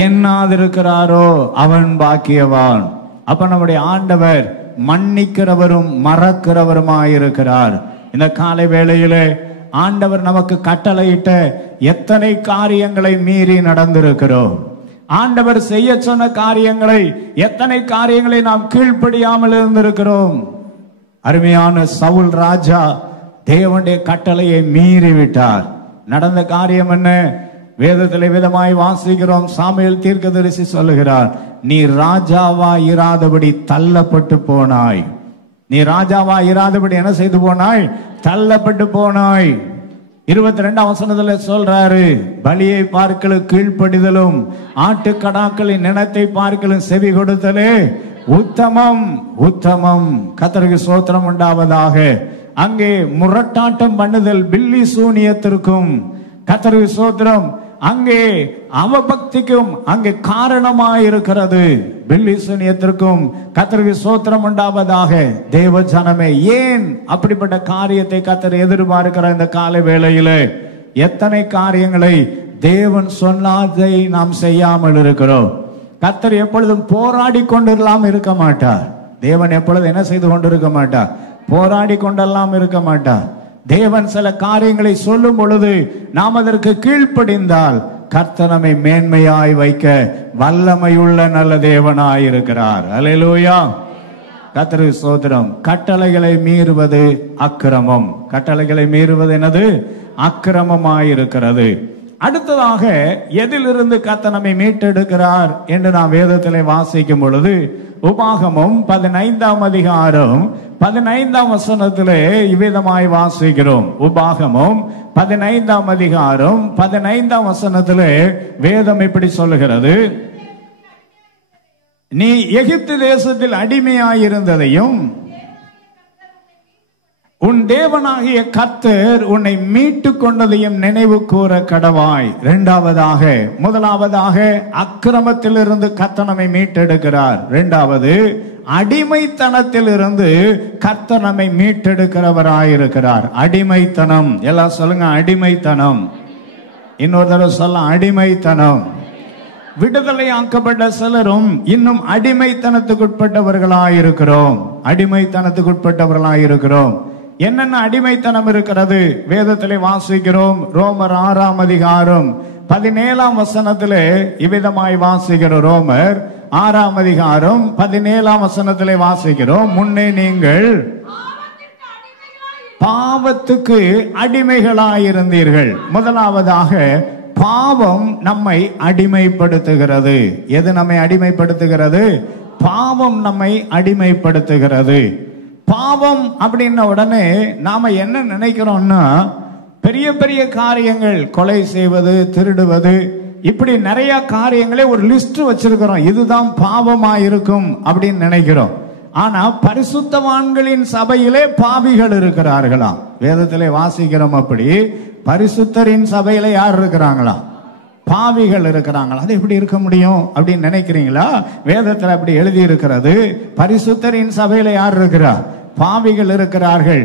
எண்ணாதிருக்கிறாரோ அவன் பாக்கியவான். அப்ப நம்முடைய ஆண்டவர் மன்னிக்கிறவரும் மறக்கிறவருமாயிருக்கிறார். இந்த காலை வேளையிலே ஆண்டவர் நமக்கு கட்டளையிட்ட எத்தனை காரியங்களை மீறி நடந்திருக்கிறோம். ஆண்டவர் செய்ய சொன்ன காரியங்களை, எத்தனை காரியங்களை நாம் கீழ்ப்படியாமல் இருந்திருக்கிறோம். அருமையான சவுல் ராஜா தேவனுடைய கட்டளையை மீறிவிட்டார். நடந்த காரியம் என்ன? வேதத்திலே விதமாய் வாசிக்கிறோம். சாமுவேல் தீர்க்கதரிசி சொல்லுகிறார், நீ ராஜாவா இராதபடி தள்ளப்பட்டு போனாய். நீ ராஜாவா இராதபடி என்ன செய்து போனாய்? தள்ளப்பட்டு போனாய். 22ஆம் வசனத்துல சொல்றாரு, பலியை பார்க்கலும் கீழ்ப்படிதலும் ஆட்டுக்கடாக்களின் நினத்தை பார்க்கலும் செவி கொடுத்தலே உத்தமம், உத்தமம். கர்த்தருக்கு ஸ்தோத்திரம் உண்டாவதாக. அங்கே முரட்டாட்டம் பண்ணுதல் பில்லி சூனியத்திற்கும், கர்த்தருக்கு ஸ்தோத்திரம், அங்கே அவபக்திக்கும் அங்கே காரணமாயிருக்கிறது. பில்லி சூனியத்திற்கும் கர்த்தருக்கு ஸ்தோத்திரம் உண்டாவதாக. தேவ ஜனமே, ஏன் அப்படிப்பட்ட காரியத்தை கர்த்தர் எதிர்பார்க்கிற இந்த கால வேளையிலே எத்தனை காரியங்களை தேவன் சொன்னதை நாம் செய்யாமல் இருக்கிறோம். கர்த்தர் எப்பொழுதும் போராடி கொண்டெல்லாம் இருக்க மாட்டார். தேவன் எப்பொழுதும் என்ன செய்து கொண்டிருக்க மாட்டார்? போராடி கொண்டெல்லாம் இருக்க மாட்டார். தேவன் சில காரியங்களை சொல்லும் பொழுது நாம் அதற்கு கீழ்ப்படிந்தால் கர்த்தர் நம்மை மேன்மையாய் வைக்க வல்லமையுள்ள நல்ல தேவனாய் இருக்கிறார். அல்லேலூயா. கர்த்தருக்கு ஸ்தோத்திரம். கட்டளைகளை மீறுவது அக்கிரமம். கட்டளைகளை மீறுவது என்னது? அக்கிரமமாயிருக்கிறது. அடுத்ததாக எதிலிருந்து கர்த்தர் நம்மை மீட்டெடுக்கிறார் என்று நாம் வேதத்திலே வாசிக்கும் பொழுது உபாகமம் 15ஆம் அதிகாரம் 15ஆம் வசனத்திலே இவ்விதமாய் வாசிக்கிறோம். உபாகமம் 15ஆம் அதிகாரம் 15ஆம் வசனத்திலே வேதம் இப்படி சொல்லுகிறது, நீ எகிப்து தேசத்தில் அடிமையாயிருந்ததையும் உன் தேவனாகிய கர்த்தர் உன்னை மீட்டு கொண்டதையும் நினைவு கூற கடவாய். இரண்டாவதாக, முதலாவதாக அக்கிரமத்திலிருந்து கர்த்தர் நம்மை மீட்டெடுக்கிறார். இரண்டாவது, அடிமைத்தனத்திலிருந்து கர்த்தர் நம்மை மீட்டெடுக்கிறவராயிருக்கிறார். அடிமைத்தனம், எல்லாம் சொல்லுங்க, அடிமைத்தனம். இன்னொரு தடவை சொல்ல, அடிமைத்தனம். விடுதலை ஆக்கப்பட்ட சிலரும் இன்னும் அடிமைத்தனத்துக்குட்பட்டவர்களாயிருக்கிறோம். அடிமைத்தனத்துக்குட்பட்டவர்களாயிருக்கிறோம். என்னென்ன அடிமைத்தனம் இருக்கிறது? வேதத்திலே வாசிக்கிறோம். ரோமர் 6ஆம் அதிகாரம் 17ஆம் வசனத்திலே இவ்விதமாய் வாசிக்கிறோம். ரோமர் 6ஆம் அதிகாரம் 17ஆம் வசனத்திலே வாசிக்கிறோம். முன்னே நீங்கள் பாவத்துக்கு அடிமைகளாயிருந்தீர்கள். முதலாவதாக, பாவம் நம்மை அடிமைப்படுத்துகிறது. எது நம்மை அடிமைப்படுத்துகிறது? பாவம் நம்மை அடிமைப்படுத்துகிறது. பாவம் அப்படின்ன உடனே நாம என்ன நினைக்கிறோம்னா, பெரிய பெரிய காரியங்கள், கொலை செய்வது, திருடுவது, இப்படி நிறைய காரியங்களே ஒரு லிஸ்ட் வச்சிருக்கிறோம். இதுதான் பாவமா இருக்கும் அப்படின்னு நினைக்கிறோம். ஆனா பரிசுத்தவான்களின் சபையிலே பாவிகள் இருக்கிறார்களா? வேதத்திலே வாசிக்கிறோம். அப்படி பரிசுத்தரின் சபையில யார் இருக்கிறாங்களா? பாவிகள் இருக்கிறாங்களா? அது எப்படி இருக்க முடியும் அப்படின்னு நினைக்கிறீங்களா? வேதத்தில் அப்படி எழுதி இருக்கிறது. பரிசுத்தரின் சபையில யார் இருக்கிறார்? பாவிகள் இருக்கிறார்கள்.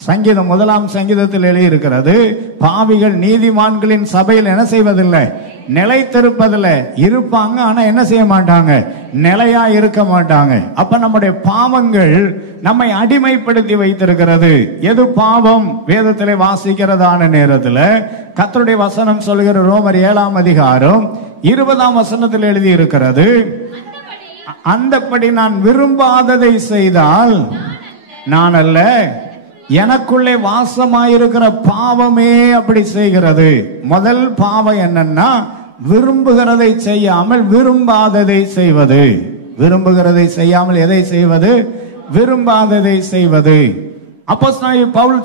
சங்கீதம் 1ஆம் சங்கீதத்தில் எழுதி இருக்கிறது, பாவிகள் நீதிமான்களின் சபையில் என்ன செய்வதில்லை? நிலைத்திருப்பதில்லை. இருப்பாங்க, ஆனா என்ன செய்ய மாட்டாங்க? நிலையா இருக்க மாட்டாங்க. அப்ப நம்முடைய பாவங்கள் நம்மை அடிமைப்படுத்தி வைத்திருக்கிறது. எது பாவம்? வேதத்திலே வாசிக்கிறதான நேரத்தில் கர்த்தருடைய வசனம் சொல்கிற ரோமர் 7ஆம் அதிகாரம் 20ஆம் வசனத்தில் எழுதி இருக்கிறது, அந்தப்படி நான் விரும்பாததை செய்தால் நான் அல்ல, எனக்குள்ளே வாசமாயிருக்கிற பாவமே அப்படி செய்கிறது. முதல் பாவம் என்னன்னா, விரும்புகிறதை செய்யாமல் விரும்பாததை செய்வது. விரும்புகிறதை செய்யாமல் எதை செய்வது? விரும்பாததை செய்வது. அப்போஸ்தலனாகிய பவுல்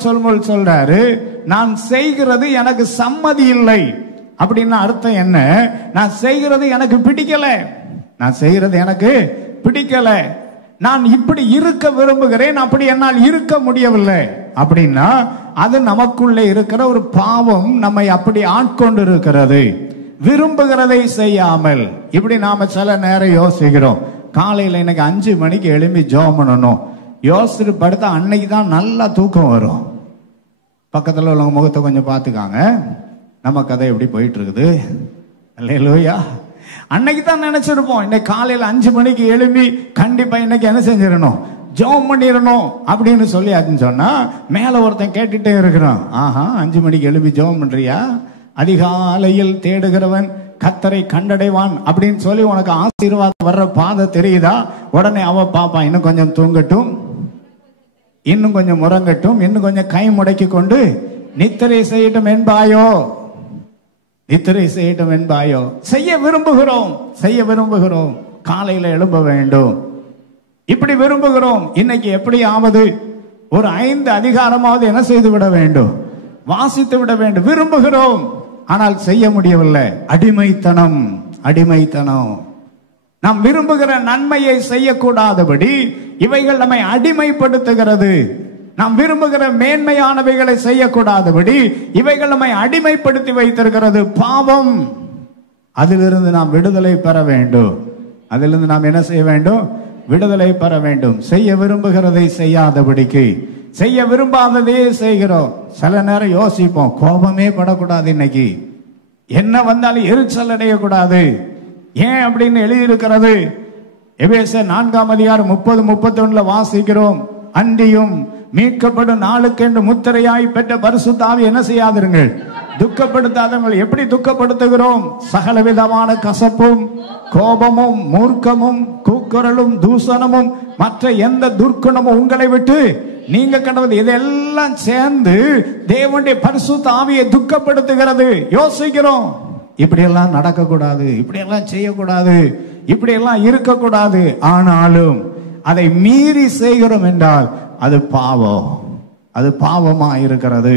சொல்றாரு, நான் செய்கிறது எனக்கு சம்மதி இல்லை. அப்படின்னா அர்த்தம் என்ன? நான் செய்கிறது எனக்கு பிடிக்கல. நான் செய்கிறது எனக்கு பிடிக்கல. நான் இப்படி இருக்க விரும்புகிறேன், அப்படி என்னால் இருக்க முடியவில்லை அப்படின்னா அது நமக்குள்ளே இருக்கிற ஒரு பாவம் நம்மை அப்படி ஆட்கொண்டு இருக்கிறது. விரும்புகிறதை செய்யாமல். இப்படி நாம சில நேரம் யோசிக்கிறோம், காலையில் எனக்கு 5 மணிக்கு எழும்பி ஜெபம் பண்ணணும். யோசிச்சு படுத்தா அன்னைக்கு தான் நல்லா தூக்கம் வரும். பக்கத்தில் உள்ளவங்க முகத்தை கொஞ்சம் பார்த்துக்காங்க, நம்ம கதை எப்படி போயிட்டு இருக்குது. அல்லேலூயா. அன்னைக்கு தான் நினைச்சிருப்போம், இன்னைக்கு காலையில் 5 மணிக்கு எழும்பி கண்டிப்பா இன்னைக்கு என்ன செஞ்சிடணும், ஜெபம் பண்ணிடணும் அப்படின்னு சொல்லி அதுன்னு சொன்னா மேல ஒருத்தன் கேட்டுட்டே இருக்கிறான், ஆஹா 5 மணிக்கு எழும்பி ஜெபம் பண்றியா? அதிகாலையில் தேடுகிறவன் கர்த்தரை கண்டடைவான் அப்படின்னு சொல்லி உனக்கு ஆசீர்வாதம் வர்ற பாதை தெரியுதா? உடனே அவ பாப்பா இன்னும் கொஞ்சம் தூங்கட்டும், இன்னும் கொஞ்சம் முறங்கட்டும், இன்னும் கொஞ்சம் கை முடக்கி கொண்டு நித்திரை செய்யட்டும் என்பாயோ, நித்திரை செய்யட்டும் என்பாயோ. செய்ய விரும்புகிறோம், செய்ய விரும்புகிறோம், காலையில எழும்ப வேண்டும், இப்படி விரும்புகிறோம். இன்னைக்கு எப்படியாவது ஒரு 5 அதிகாரமாவது என்ன செய்து விட வேண்டும், வாசித்து விட வேண்டும், விரும்புகிறோம், ஆனால் செய்ய முடியவில்லை. அடிமைத்தனம், அடிமைத்தனம். நாம் விரும்புகிற நன்மையை செய்யக்கூடாதபடி இவைகள் நம்மை அடிமைப்படுத்துகிறது. நாம் விரும்புகிற மேன்மையானவைகளை செய்யக்கூடாதபடி இவைகள் நம்மை அடிமைப்படுத்தி வைத்திருக்கிறது. பாவம். அதிலிருந்து நாம் விடுதலை பெற வேண்டும். அதிலிருந்து நாம் என்ன செய்ய வேண்டும்? விடுதலை பெற வேண்டும். செய்ய விரும்புகிறதை செய்யாதபடிக்கு, செய்ய விரும்பாததையே செய்கிறோம். சில நேரம் யோசிப்போம், கோபமே படக்கூடாது, இன்னைக்கு என்ன வந்தாலும் எரிச்சல் அடையக்கூடாது. ஏன் அப்படின்னு எழுதியிருக்கிறது. எபேசியர் 4ஆம் அதிகாரம் 30-31 வாசிக்கிறோம், அன்றியும் மீட்கப்படும் நாளுக்கென்று முத்திரையாய் பெற்ற பரிசுத்த ஆவியை என்ன செய்யாதிருங்கள், துக்கப்படுத்தாதவர்கள். எப்படி துக்கப்படுத்துகிறோம்? சகல விதமான கசப்பும் கோபமும் மூர்க்கமும் கூக்குரலும் தூசணமும் மற்ற எந்த துர்க்குணமும் உங்களை விட்டு நீங்க கடவுள். இதெல்லாம் சேர்ந்து தேவனுடைய பரிசுத்த ஆவியை துக்கப்படுத்துகிறது. யோசிக்கிறோம், இப்படியெல்லாம் நடக்கக்கூடாது, இப்படியெல்லாம் செய்யக்கூடாது, இப்படியெல்லாம் இருக்கக்கூடாது. ஆனாலும் அதை மீறி செய்கிறோம் என்றால் அது பாவம், அது பாவமா இருக்கிறது.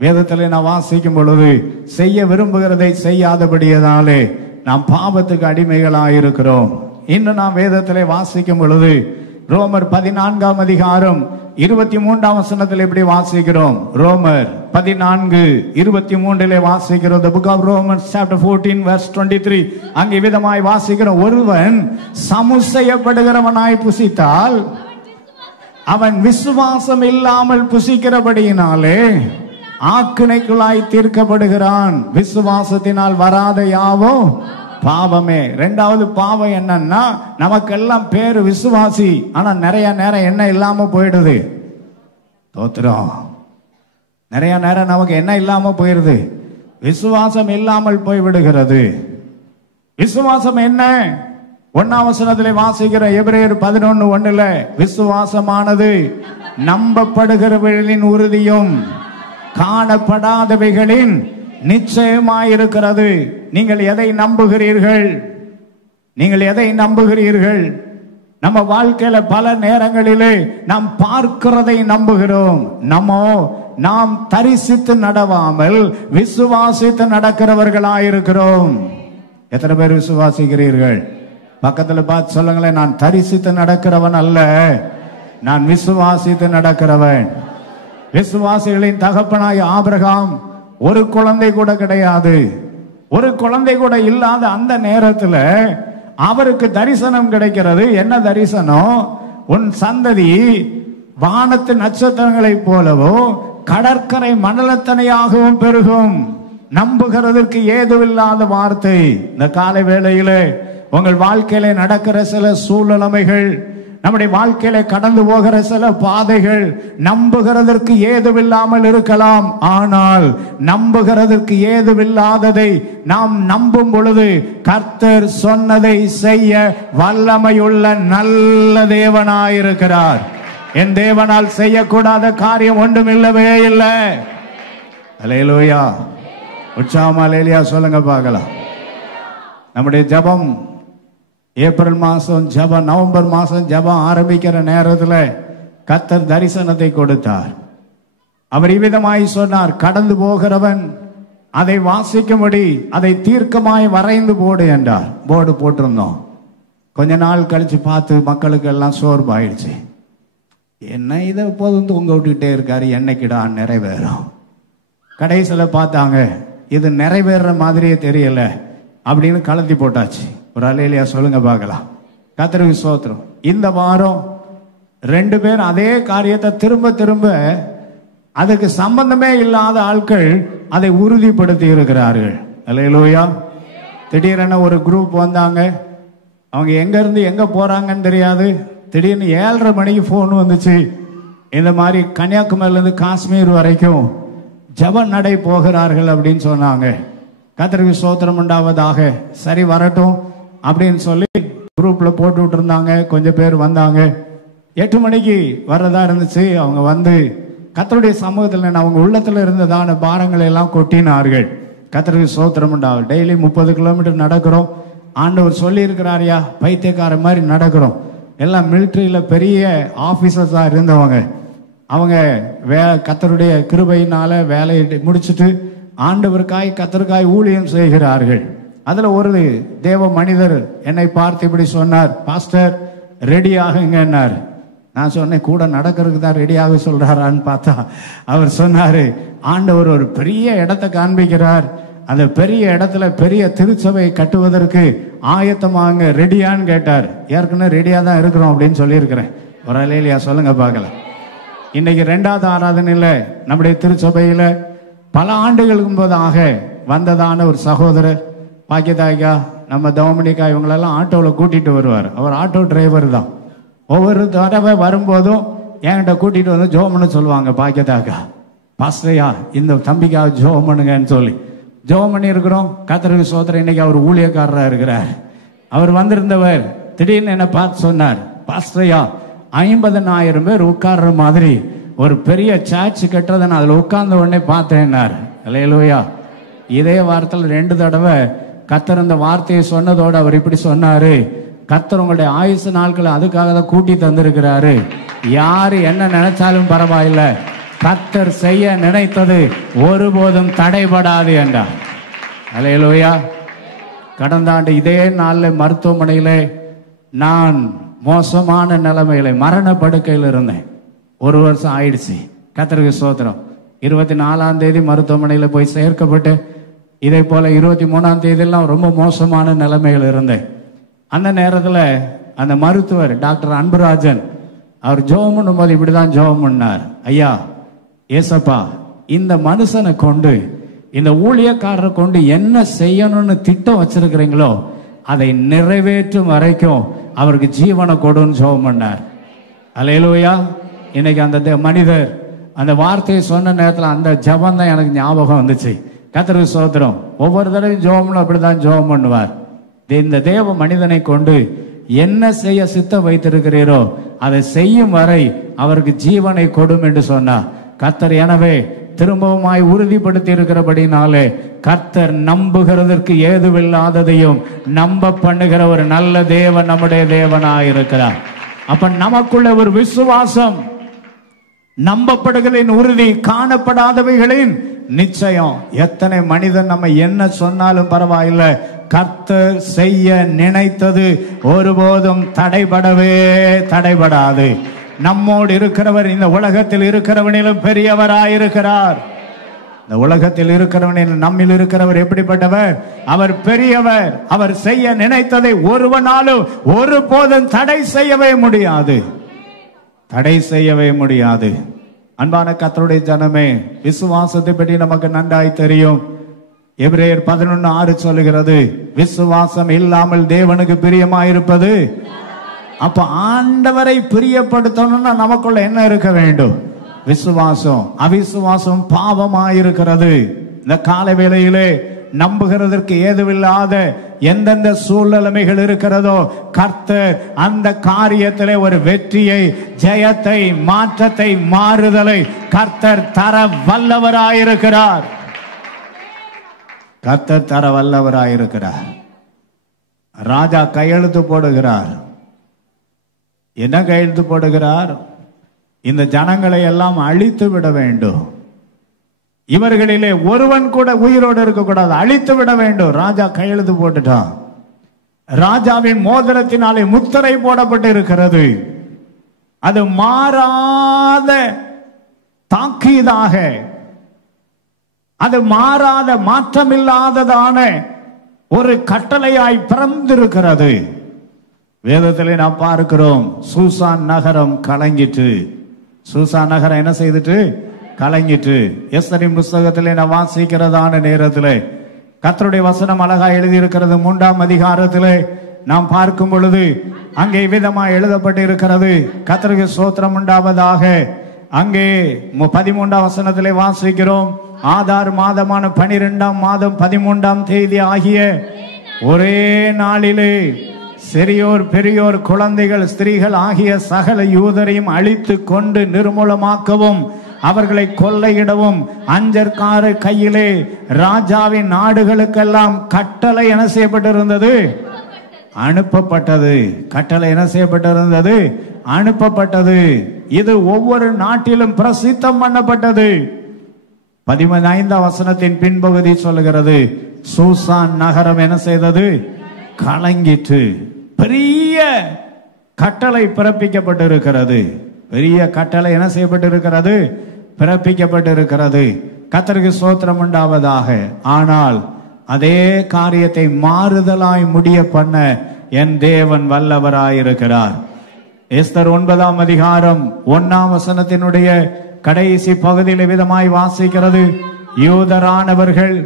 வேதத்தில் நான் வாசிக்கும் பொழுது செய்ய விரும்புகிறதை செய்யாதபடியதாலே நாம் பாவத்துக்கு அடிமைகளாயிருக்கிறோம். இன்னும் நாம் வேதத்திலே வாசிக்கும் பொழுது ரோமர் 14ஆம் அதிகாரம் 23ஆம் வசனத்தில் இப்படி வாசிக்கிறோம். ரோமர் 14:23 வாசிக்கிறோம். The book of Romans chapter 14 verse 23. அங்கே விதமாய் வாசிக்கிறோம். ஒருவன் சமுசையப்படுகிறவனாய் புசித்தால் அவன் விசுவாசம் இல்லாமல் புசிக்கிறபடியினாலே ஆக்கினைக்குள்ளாய் தீர்க்கப்படுகிறான். விசுவாசத்தினால் வராத யாவோ பாவமே. இரண்டாவது பாவம் என்னன்னா, நமக்கெல்லாம் பேரு விசுவாசி, ஆனா நிறைய நேரம் என்ன இல்லாம போயிடுது. தோத்திரம். நிறைய நேரம் நமக்கு என்ன இல்லாம போயிடுது, விசுவாசம் இல்லாமல் போய்விடுகிறது. விசுவாசம் என்ன? 1ஆம் வசனத்திலே வாசிக்கிற எபிரேயர் 11:1 விசுவாசமானது நம்பப்படுகிறவர்களின் உறுதியும் காணப்படாதவைகளின் நிச்சயமாயிருக்கிறது. நீங்கள் எதை நம்புகிறீர்கள்? நீங்கள் எதை நம்புகிறீர்கள்? நம்ம வாழ்க்கையில பல நேரங்களிலே நாம் பார்க்கிறதை நம்புகிறோம். நாம் தரிசித்து நடவாமல் விசுவாசித்து நடக்கிறவர்களாயிருக்கிறோம். எத்தனை பேர் விசுவாசிக்கிறீர்கள்? பக்கத்துல பார்த்து சொல்லுங்களேன், நான் தரிசித்து நடக்கிறவன் அல்ல, நான் விசுவாசித்து நடக்கிறவன். விசுவாசிகளின் தகப்பனாய் ஆபிரகாம் ஒரு குழந்தை கூட கிடையாது. ஒரு குழந்தை கூட இல்லாத அந்த நேரத்தில் அவருக்கு தரிசனம் கிடைக்கிறது. என்ன தரிசனம்? உன் சந்ததி வானத்து நட்சத்திரங்களைப் போலவோ கடற்கரை மணலத்தனையாகவும் பெருகும். நம்புகிறதற்கு ஏதுவில்லாத வார்த்தை. இந்த காலை வேளையிலே உங்கள் வாழ்க்கையில நடக்கிற சில சூழ்நிலைமைகள், நம்முடைய வாழ்க்கையில கடந்து போகிற சில பாதைகள் நம்புகிறதற்கு ஏதுவில்லாமல் இருக்கலாம். ஆனால் நம்புகிறதற்கு ஏதுவில்லாததை நாம் நம்பும் பொழுது கர்த்தர் சொன்னதை செய்ய வல்லமையுள்ள நல்ல தேவனாயிருக்கிறார். என் தேவனால் செய்யக்கூடாத காரியம் ஒன்றும் இல்லவே இல்லை. அல்லேலூயா. உற்சாகமா அல்லேலூயா சொல்லுங்க பார்க்கலாம். நம்முடைய ஜெபம் ஏப்ரல் மாசம் ஜெபம், நவம்பர் மாசம் ஜெபம் ஆரம்பிக்கிற நேரத்தில் கர்த்தர் தரிசனத்தை கொடுத்தார். அவர் இவ்விதமாய் சொன்னார், கடந்து போகிறவன் அதை வாசிக்கும்படி அதை தீர்க்கமாய் வரைந்து போடு என்றார். போர்டு போட்டிருந்தோம். கொஞ்ச நாள் கழிச்சு பார்த்து மக்களுக்கு எல்லாம் சோர்வாயிடுச்சு. என்ன இதை எப்போதும் தூங்க விட்டுக்கிட்டே இருக்காரு, என்னைக்கிடா நிறைவேறும்? கடைசியில் பார்த்தாங்க, இது நிறைவேற மாதிரியே தெரியல அப்படின்னு கலத்தி போட்டாச்சு. ஒரு அல்லேலூயா சொல்லுங்க பார்க்கலாம். கர்த்தருக்கு ஸ்தோத்திரம். இந்த வாரம் 2 பேர் அதே காரியத்தை திரும்ப திரும்ப அதுக்கு சம்பந்தமே இல்லாத ஆட்கள் அதை உறுதிப்படுத்தி இருக்கிறார்கள். அல்லேலூயா. திடீரென ஒரு குரூப் வந்தாங்க. அவங்க எங்க இருந்து எங்க போறாங்கன்னு தெரியாது. திடீர்னு 7:30 மணிக்கு போன் வந்துச்சு. இந்த மாதிரி கன்னியாகுமரியிலிருந்து காஷ்மீர் வரைக்கும் ஜெப நடை போகிறார்கள் அப்படின்னு சொன்னாங்க. கர்த்தருக்கு ஸ்தோத்திரம் உண்டாவதாக. சரி வரட்டும் அப்படின்னு சொல்லி குரூப்ல போட்டு விட்டு இருந்தாங்க. கொஞ்சம் பேர் வந்தாங்க. 8 மணிக்கு வர்றதா இருந்துச்சு. அவங்க வந்து கர்த்தருடைய சமூகத்தில் அவங்க உள்ளத்துல இருந்ததான பாரங்களை எல்லாம் கொட்டினார்கள். கர்த்தருக்கு ஸ்தோத்திரம் உண்டாகும். டெய்லி 30 கிலோமீட்டர் நடக்கிறோம். ஆண்டவர் சொல்லி இருக்கிறாரியா, பைத்தியக்கார மாதிரி நடக்கிறோம். எல்லாம் மிலிட்ரியில பெரிய ஆபீசர்ஸா இருந்தவங்க. அவங்க கர்த்தருடைய கிருபையினால வேலையை முடிச்சுட்டு ஆண்டவருக்காய் கர்த்தருக்காய் ஊழியம் செய்கிறார்கள். அதுல ஒரு தேவ மனிதர் என்னை பார்த்து இப்படி சொன்னார், பாஸ்டர் ரெடி ஆகுங்கன்னார். நான் சொன்னேன், கூட நடக்கிறதுக்கு தான் ரெடியாக சொல்றாரான்னு பார்த்தா அவர் சொன்னாரு, ஆண்டவர் ஒரு பெரிய இடத்தை காண்பிக்கிறார், அந்த பெரிய இடத்துல பெரிய திருச்சபை கட்டுவதற்கு ஆயத்தமாங்க, ரெடியான்னு கேட்டார். ஏற்கனவே ரெடியா தான் இருக்கிறோம் அப்படின்னு சொல்லியிருக்கிறேன். ஒரு அல்லேலூயா சொல்லுங்க பார்க்கலாம். இன்னைக்கு 2வது ஆராதனையில நம்முடைய திருச்சபையில பல ஆண்டுகளுக்கு முன்பதாக வந்ததான ஒரு சகோதரர் பாக்கியதாய்க்கா, நம்ம தவமணிக்கா, இவங்களெல்லாம் ஆட்டோவில் கூட்டிட்டு வருவார். அவர் ஆட்டோ டிரைவர் தான். ஒவ்வொரு தடவை வரும்போதும் என்கிட்ட கூட்டிட்டு வந்து ஜோமன்னு சொல்லுவாங்க, பாக்கியதாக்கா பாஸ்டரையா இந்த தம்பிக்காக ஜோம் பண்ணுங்கன்னு சொல்லி ஜோம் பண்ணி இருக்கிறோம். கர்த்தருக்கு ஸ்தோத்திரம். இன்னைக்கு அவர் ஊழியக்காரராக இருக்கிறார். அவர் வந்திருந்தவர் திடீர்னு என்ன பார்த்து சொன்னார், பாஸ்டரையா 50,000 பேர் உட்கார்ற மாதிரி ஒரு பெரிய சர்ச் கட்டுறதை நான் அதில் உட்கார்ந்த உடனே பார்த்தேன்னார். அல்லேலூயா. இதே வாரத்தில் 2 தடவை கர்த்தர் இந்த வார்த்தையை சொன்னதோடு அவர் இப்படி சொன்னாரு, கர்த்தர் உங்களுடைய ஆயுசு நாட்களை அதுக்காக தான் கூட்டி தந்திருக்கிறாரு. யாரு என்ன நினைச்சாலும் பரவாயில்லை, கர்த்தர் செய்ய நினைத்தது ஒருபோதும் தடைபடாது என்றார். அல்லேலூயா. கடந்த ஆண்டு இதே நாளில் மருத்துவமனையிலே நான் மோசமான நிலைமையில மரண படுக்கையில் இருந்தேன். 1 வருஷம் ஆயிடுச்சு. கர்த்தருக்கு ஸ்தோத்திரம். 24ஆம் தேதி மருத்துவமனையில் போய் சேர்க்கப்பட்டு, இதே போல 23ஆம் தேதியெல்லாம் ரொம்ப மோசமான நிலைமைகள் இருந்தேன். அந்த நேரத்தில் அந்த மருத்துவர் டாக்டர் அன்புராஜன் அவர் ஜெபம் பண்ணும்போது இப்படிதான் ஜெபம் பண்ணார். ஐயா, ஏசப்பா, இந்த மனுஷனை கொண்டு, இந்த ஊழியக்காரரை கொண்டு என்ன செய்யணும்னு திட்டம் வச்சிருக்கிறீங்களோ அதை நிறைவேற்றும் வரைக்கும் அவருக்கு ஜீவனை கொடுன்னு ஜெபம் பண்ணார். அல்லேலூயா. இன்னைக்கு அந்த மனிதர் அந்த வார்த்தையை சொன்ன நேரத்தில் அந்த ஜெபம் தான் எனக்கு ஞாபகம் வந்துச்சு. கர்த்தருக்கு ஸ்தோத்திரம். ஒவ்வொரு தடவையும் ஜெபம்ல அப்படிதான் ஜெபம் பண்ணுவார். இந்த தேவ மனிதனை கொண்டு என்ன செய்ய சித்தம் வைத்திருக்கிறீரோ அதை செய்யும் வரை அவருக்கு ஜீவனை கொடும் என்று சொன்னார் கர்த்தர். எனவே திரும்பவுமாய் உறுதிப்படுத்தி இருக்கிறபடினாலே கர்த்தர் நம்புகிறதற்கு ஏதுவில்லாததையும் நம்ப பண்ணுகிற ஒரு நல்ல தேவன் நம்முடைய தேவனாயிருக்கிறார். அப்ப நமக்குள்ள ஒரு விசுவாசம், நம்பப்படுகளின் உறுதி, காணப்படாதவைகளின் நிச்சயம். எத்தனை மனிதன் நம்ம என்ன சொன்னாலும் பரவாயில்லை, கர்த்தர் செய்ய நினைத்தது ஒருபோதும் தடைபடாது. நம்மோடு இருக்கிறவர் இந்த உலகத்தில் இருக்கிறவனிலும் பெரியவராயிருக்கிறார். இந்த உலகத்தில் இருக்கிறவனில் நம்மில் இருக்கிறவர் எப்படிப்பட்டவர்? அவர் பெரியவர். அவர் செய்ய நினைத்ததை ஒருவனாலும் ஒருபோதும் தடை செய்யவே முடியாது. அன்பான கர்த்தருடைய ஜனமே, விசுவாசத்தை பற்றி நமக்கு நன்றாய் தெரியும். எபிரேயர் 11:6 சொல்லுகிறது, விசுவாசம் இல்லாமல் தேவனுக்கு பிரியமாயிருப்பது. அப்ப ஆண்டவரை பிரியப்படுத்தணும்னா நமக்குள்ள என்ன இருக்க வேண்டும்? விசுவாசம். அவிசுவாசம் பாவமாயிருக்கிறது. இந்த கால வேளையிலே நம்புகிறதற்கு ஏதுவில்லாத எந்தெந்த சூழ்நிலைமைகள் இருக்கிறதோ கர்த்தர் அந்த காரியத்திலே ஒரு வெற்றியை, ஜெயத்தை, மாற்றத்தை, மாறுதலை கர்த்தர் தர வல்லவராயிருக்கிறார். கர்த்தர் தர வல்லவராயிருக்கிறார். ராஜா கையெழுத்து போடுகிறார். என்ன கையெழுத்து போடுகிறார்? இந்த ஜனங்களை எல்லாம் அழித்து விட வேண்டும், இவர்களிலே ஒருவன் கூட உயிரோடு இருக்கக்கூடாது, அழித்து விட வேண்டும். ராஜா கையெழுத்து போட்டுட்டான். ராஜாவின் மோதிரத்தினாலே முத்திரை போடப்பட்டு இருக்கிறது. அது மாறாத தாக்கீதாக, அது மாறாத மாற்றமில்லாததான ஒரு கட்டளையாய் பிறந்திருக்கிறது. வேதத்திலே நாம் பார்க்கிறோம், சூசான் நகரம் கலங்கிற்று. சூசான் நகரம் என்ன செய்துட்டு? கலங்கிற்று. எஸ்தரின் புஸ்தகத்திலே நான் வாசிக்கிறதான நேரத்திலே கர்த்தருடைய வசனம் அழகா எழுதியிருக்கிறது. 3ஆம் அதிகாரத்திலே நாம் பார்க்கும் பொழுது அங்கே விதமாக எழுதப்பட்டு இருக்கிறது. கர்த்தருக்கு ஸ்தோத்திரம் உண்டாவதாக. அங்கே 13ஆம் வசனத்திலே வாசிக்கிறோம், ஆதார் மாதமான 12ஆம் மாதம் 13ஆம் தேதி ஆகிய ஒரே நாளிலே சிறியோர் பெரியோர் குழந்தைகள் ஸ்திரீகள் ஆகிய சகல யூதரையும் அழித்து கொண்டு நிர்மூலமாக்கவும் அவர்களை கொள்ளையிடவும் அஞ்சற்கார கையிலே ராஜாவின் நாடுகளுக்கெல்லாம் கட்டளை என்ன செய்யப்பட்டிருந்தது? அனுப்பப்பட்டது. கட்டளை என்ன செய்யப்பட்டிருந்தது? அனுப்பப்பட்டது. இது ஒவ்வொரு நாட்டிலும் பிரசித்தம் பண்ணப்பட்டது. 15ஆம் வசனத்தின் பின்பகுதி சொல்லுகிறது, சூசான் நகரம் என்ன செய்தது? கலங்கிற்று. பெரிய கட்டளை பிறப்பிக்கப்பட்டிருக்கிறது. பெரிய கட்டளை என்ன செய்யப்பட்டிருக்கிறது? பிறப்பிக்கப்பட்டிருக்கிறது. கர்த்தருக்கு ஸ்தோத்திரம் உண்டாவதாக. ஆனால் அதே காரியத்தை மாறுதலாய் முடிய பண்ண என் தேவன் வல்லவராயிருக்கிறார். எஸ்தர் 9ஆம் அதிகாரம் 1ஆம் வசனத்தினுடைய கடைசி பகுதியில் விதமாய் வாசிக்கிறது, யூதரானவர்கள்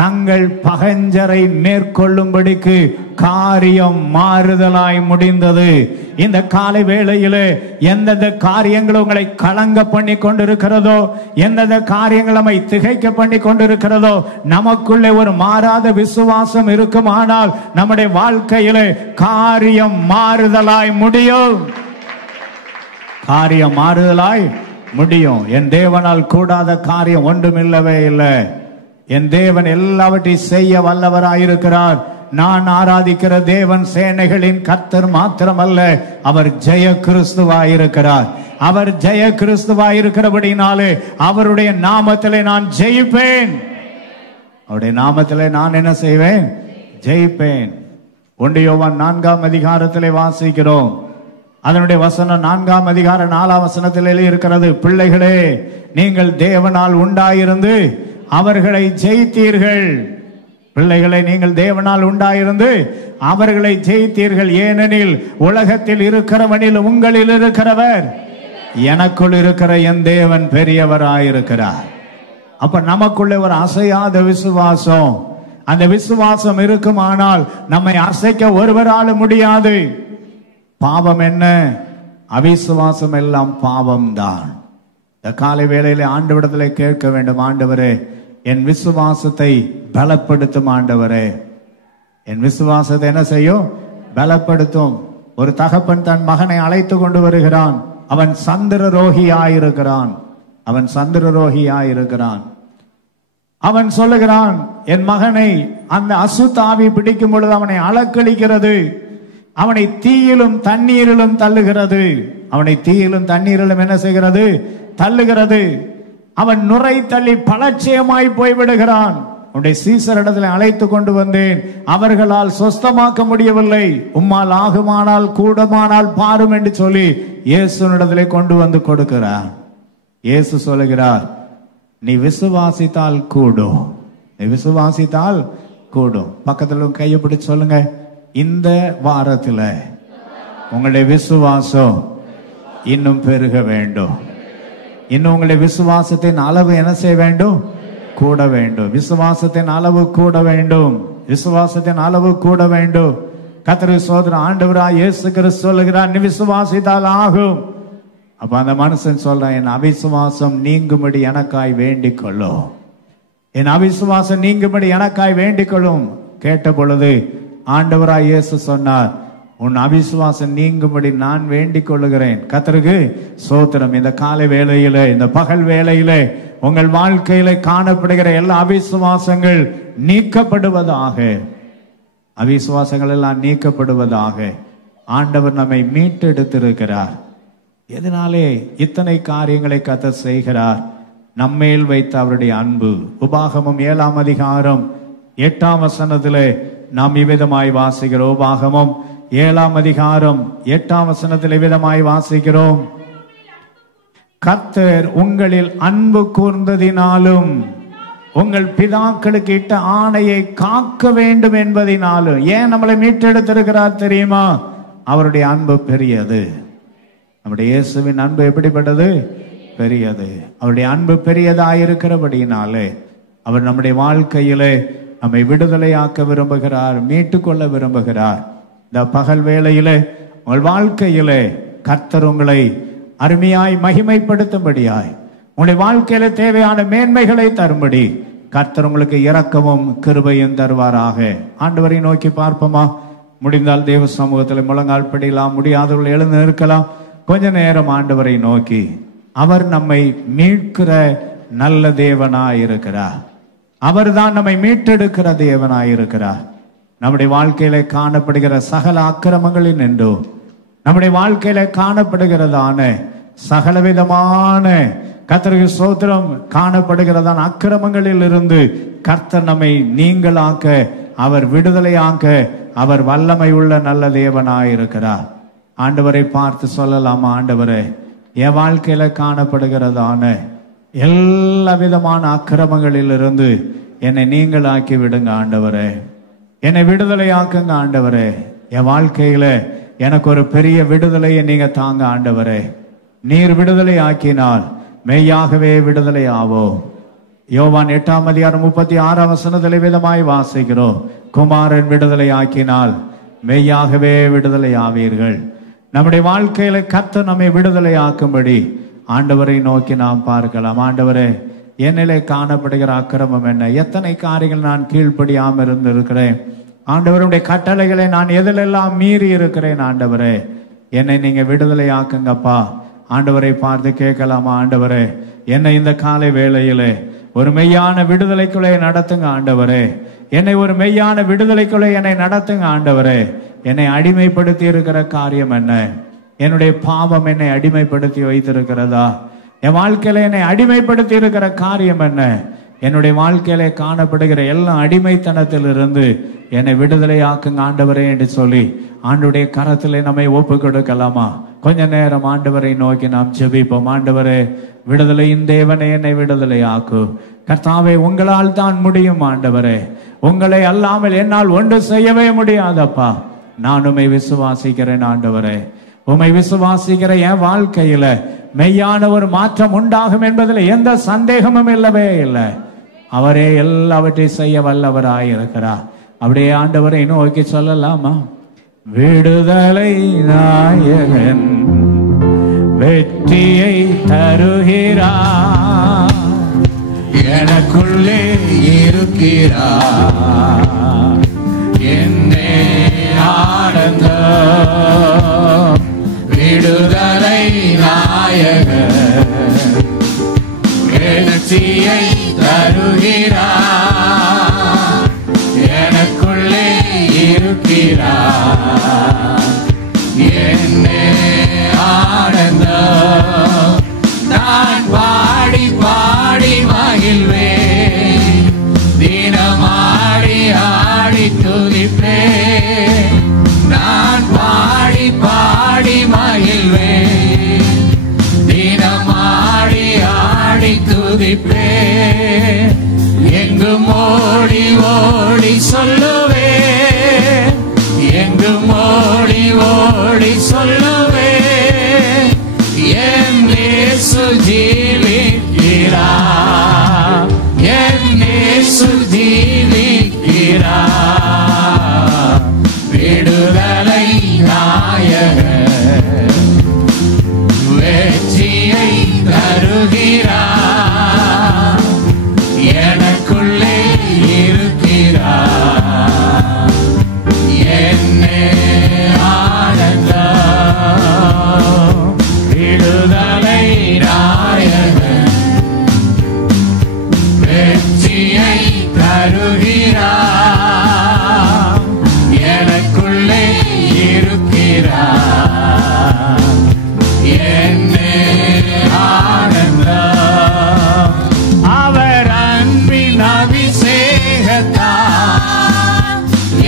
தங்கள் பகைஞரை மேற்கொள்ளும்படிக்கு காரியம் மாறுதலாய் முடிந்தது. இந்த காலை வேளையிலே எந்தெந்த காரியங்கள் உங்களை கலங்க பண்ணி கொண்டிருக்கிறதோ, எந்தெந்த காரியங்கள் நம்மை திகைக்க பண்ணி கொண்டிருக்கிறதோ, நமக்குள்ளே ஒரு மாறாத விசுவாசம் இருக்குமானால் நம்முடைய வாழ்க்கையிலே காரியம் மாறுதலாய் முடியும். காரியம் மாறுதலாய் முடியும். என் தேவனால் கூடாத காரியம் ஒன்றுமில்லவே இல்லை. என் தேவன் எல்லாவற்றையும் செய்ய வல்லவராயிருக்கிறார். நான் ஆராதிக்கிற தேவன் சேனைகளின் கர்த்தர் மாத்திரமல்ல, அவர் ஜெய கிறிஸ்துவாயிருக்கிறார். அவர் ஜெய கிறிஸ்துவாயிருக்கிறபடினாலே அவருடைய நாமத்திலே நான் ஜெயிப்பேன். அவருடைய நாமத்திலே நான் என்ன செய்வேன்? ஜெயிப்பேன். 1 யோவான் 4ஆம் அதிகாரத்திலே வாசிக்கிறோம், அதனுடைய வசனம் 4ஆம் அதிகாரம் 4ஆம் வசனத்தில் எழுதியிருக்கிறது, பிள்ளைகளே நீங்கள் தேவனால் உண்டாயிருந்து அவர்களை ஜெயித்தீர்கள். பிள்ளைகளை நீங்கள் தேவனால் உண்டாயிருந்து அவர்களை ஜெயித்தீர்கள். ஏனெனில் உலகத்தில் இருக்கிறவனில் உங்களில் இருக்கிறவர் எனக்குள் இருக்கிற என் தேவன் பெரியவராயிருக்கிறார். அப்ப நமக்குள்ள ஒரு அசையாத விசுவாசம், அந்த விசுவாசம் இருக்குமானால் நம்மை அசைக்க ஒருவரால முடியாது. பாவம் என்ன? அவிசுவாசம் எல்லாம் பாவம்தான். இந்த காலை வேளையிலே ஆண்டவரிடத்திலே கேட்க வேண்டும், ஆண்டவரே என் விசுவாசத்தை பலப்படுத்தும். ஆண்டவரே என் விசுவாசத்தை என்ன செய்யும்? பலப்படுத்தும். ஒரு தகப்பன் தன் மகனை அழைத்து கொண்டு வருகிறான். அவன் சந்திரரோகியாயிருக்கிறான். அவன் சொல்லுகிறான், என் மகனை அந்த அசுத்தாவி பிடிக்கும் பொழுது அவனை அலக்களிக்கிறது, அவனை தீயிலும் தண்ணீரிலும் தள்ளுகிறது. அவனை தீயிலும் தண்ணீரிலும் என்ன செய்கிறது? தள்ளுகிறது. அவன் நுரை தள்ளி பலட்சியமாய் போய்விடுகிறான். உன்னுடைய சீசரிடத்தில் அழைத்து கொண்டு வந்தேன், அவர்களால் சொஸ்தமாக்க முடியவில்லை. உம்மால் ஆகுமானால் கூடுமானால் பாரும் என்று சொல்லி இயேசுனிடத்திலே கொண்டு வந்து கொடுக்கிறார். இயேசு சொல்லுகிறார், நீ விசுவாசித்தால் கூடும், நீ விசுவாசித்தால் கூடும். பக்கத்துல கையை பிடிச்சு சொல்லுங்க, இந்த வாரத்தில் உங்களுடைய விசுவாசம் இன்னும் பெருக வேண்டும். இன்னும் உங்களுடைய விசுவாசத்தின் அளவு என்ன செய்ய வேண்டும்? கூட வேண்டும். விசுவாசத்தின் அளவு கூட வேண்டும். விசுவாசத்தின் அளவு கூட வேண்டும். கர்த்தருடைய சோதரன் ஆண்டவராய் இயேசு கிறிஸ்து சொல்லுகிறார், நீ விசுவாசித்தால் ஆகும். அப்ப அந்த மனுஷன் சொல்றான், என் அவிசுவாசம் நீங்கும்படி எனக்காய் வேண்டிக் கொள்ளும், என் அவிசுவாசம் நீங்கும்படி எனக்காய் வேண்டிக் கொள்ளும். கேட்ட பொழுது ஆண்டவராய் இயேசு சொன்னார், உன் அவிசுவாசம் நீங்கும்படி நான் வேண்டிக் கொள்ளுகிறேன். கர்த்தருக்கு ஸ்தோத்திரம். இந்த காலை வேளையிலே, இந்த பகல் வேளையிலே உங்கள் வாழ்க்கையில காணப்படுகிற எல்லா அவிசுவாசங்கள் நீக்கப்படுவதாக. அவிசுவாசங்கள் எல்லாம் நீக்கப்படுவதாக. ஆண்டவர் நம்மை மீட்டெடுத்திருக்கிறார். எதனாலே இத்தனை காரியங்களை கர்த்தர் செய்கிறார்? நம்மேல் வைத்த அவருடைய அன்பு. உபாகமம் 7ஆம் அதிகாரம் 8ஆம் வசனத்திலே நாம் இவ்விதமாய் வாசிக்கிறோம். உபாகமம் 7ஆம் அதிகாரம் 8ஆம் வசனத்தில் இவ்விதமாய் வாசிக்கிறோம், கர்த்தர் உங்களில் அன்பு கூர்ந்ததினாலும் உங்கள் பிதாக்களுக்கு இட்ட ஆணையை காக்க வேண்டும் என்பதினாலும். ஏன் நம்மளை மீட்டெடுத்திருக்கிறார் தெரியுமா? அவருடைய அன்பு பெரியது. நம்முடைய இயேசுவின் அன்பு எப்படிப்பட்டது? பெரியது. அவருடைய அன்பு பெரியதாயிருக்கிறபடினாலே அவர் நம்முடைய வாழ்க்கையிலே நம்மை விடுதலையாக்க விரும்புகிறார், மீட்டுக்கொள்ள விரும்புகிறார். இந்த பகல் வேளையிலே உங்கள் வாழ்க்கையிலே கர்த்தர் உங்களை அருமையாய் மகிமைப்படுத்தும்படியாய், உங்களுடைய வாழ்க்கையில தேவையான மேன்மைகளை தரும்படி கர்த்தர் உங்களுக்கு இரக்கமும் கிருபையும் தருவாராக. ஆண்டவரை நோக்கி பார்ப்போமா? முடிந்தால் தேவ சமூகத்தில் முழங்கால் படிக்கலாம், முடியாதவர்கள் எழுந்து நிற்கலாம். கொஞ்ச நேரம் ஆண்டவரை நோக்கி, அவர் நம்மை மீட்கிற நல்ல தேவனாயிருக்கிறார். அவர் தான் நம்மை மீட்டெடுக்கிற தேவனாயிருக்கிறார். நம்முடைய வாழ்க்கையில காணப்படுகிற சகல அக்கிரமங்களில் நின்றோ, நம்முடைய வாழ்க்கையில காணப்படுகிறதான சகலவிதமான கர்த்தருக்கு ஸ்தோத்திரம் காணப்படுகிறதான அக்கிரமங்களில் இருந்து கர்த்தர் நம்மை நீங்களாக்க, அவர் விடுதலையாக்க அவர் வல்லமை உள்ள நல்ல தேவனாயிருக்கிறார். ஆண்டவரை பார்த்து சொல்லலாமா, ஆண்டவரே என் வாழ்க்கையில காணப்படுகிறதான எல்லா விதமான அக்கிரமங்களில் இருந்து என்னை நீங்களாக்கி விடுங்க ஆண்டவரே, என்னை விடுதலையாக்குங்க ஆண்டவரே. என் வாழ்க்கையில எனக்கு ஒரு பெரிய விடுதலையை நீங்க தாங்க ஆண்டவரே. நீர் விடுதலை ஆக்கினால் மெய்யாகவே விடுதலை ஆவோம். யோவான் 8ஆம் அதிகாரம் 36ஆம் வசனத்தில் விதமாய் வாசிக்கிறோம், குமாரன் விடுதலை ஆக்கினால் மெய்யாகவே விடுதலை ஆவீர்கள். நம்முடைய வாழ்க்கையில கர்த்தர் நம்மை விடுதலை ஆக்கும்படி ஆண்டவரை நோக்கி நாம் பார்க்கலாம். ஆண்டவரே, என்னிலே காணப்படுகிற அக்கிரமம் என்ன? எத்தனை காரியங்கள் நான் கீழ்ப்படியாமல் இருந்திருக்கிறேன் ஆண்டவருடைய கட்டளைகளை நான் எதிலெல்லாம் மீறி இருக்கிறேன் ஆண்டவரே, என்னை நீங்க விடுதலை ஆக்குங்கப்பா. ஆண்டவரை பார்த்து கேட்கலாமா, ஆண்டவரே என்னை இந்த காலை வேளையிலே ஒரு மெய்யான விடுதலைக்குள்ளே நடத்துங்க ஆண்டவரே, என்னை ஒரு மெய்யான விடுதலைக்குள்ளே என்னை நடத்துங்க ஆண்டவரே. என்னை அடிமைப்படுத்தி இருக்கிற காரியம் என்ன? என்னுடைய பாவம் என்னை அடிமைப்படுத்தி வைத்திருக்கிறதா? என் வாழ்க்கையில என்னை அடிமைப்படுத்தி இருக்கிற காரியம் என்ன? என்னுடைய வாழ்க்கையில காணப்படுகிற எல்லா அடிமைத்தனத்திலிருந்து என்னை விடுதலையாக்குங்க ஆண்டவரே என்று சொல்லி ஆண்டுடைய கரத்திலே நம்மை ஒப்பு கொடுக்கலாமா? கொஞ்ச நேரம் ஆண்டவரை நோக்கி நாம் ஜெபிப்போம். ஆண்டவரே, விடுதலையின் தேவனே, என்னை விடுதலையாக்கு. கர்த்தாவே, உங்களால் தான் முடியும் ஆண்டவரே. உங்களை அல்லாமல் என்னால் ஒன்று செய்யவே முடியாதப்பா. நான் உம்மை விசுவாசிக்கிறேன் ஆண்டவரே. உம்மை விசுவாசிக்கிற என் வாழ்க்கையில மெய்யான ஒரு மாற்றம் உண்டாகும் என்பதில் எந்த சந்தேகமும் இல்லவே இல்லை. அவரே எல்லாவற்றையும் செய்ய வல்லவராயிருக்கிறார். அப்படியே ஆண்டவரை நோக்கி சொல்லலாமா? விடுதலை நாயகன் வெற்றியை தருகிறார், எனக்குள்ளே இருக்கிறார், என்னே ஆனந்தம். விடுதலை நாயகன் வெற்றியை தருகிறார், எனக்குள்ளே இருக்கிறார், என்னே ஆனந்தம். நான் பாடி பாடி மகிழ்வேன், தினமாடி ஆடி துதிப்பேன். நான் பாடி பாடி மகிழ்வேன், தினமாடி ஆடி துதிப்பேன். எங்கும் ஓடி ஓடி சொல்லுவேன், எங்கும் ஓடி ஓடி சொல்லுவேன், என் இயேசு ஜீவிக்கிறார், என் இயேசு ஜீவிக்கிறார். விடுதலை நாயகன் வெற்றியை தருகிறார், எனக்குள்ளே இருக்கிறார், என்னே ஆனந்தம். விடுதலை நாயகன் வெற்றியை தருகிறார், எனக்குள்ளே இருக்கிறார், என்னே ஆனந்தம். அவர் அன்பின் அபிஷேகத்தால்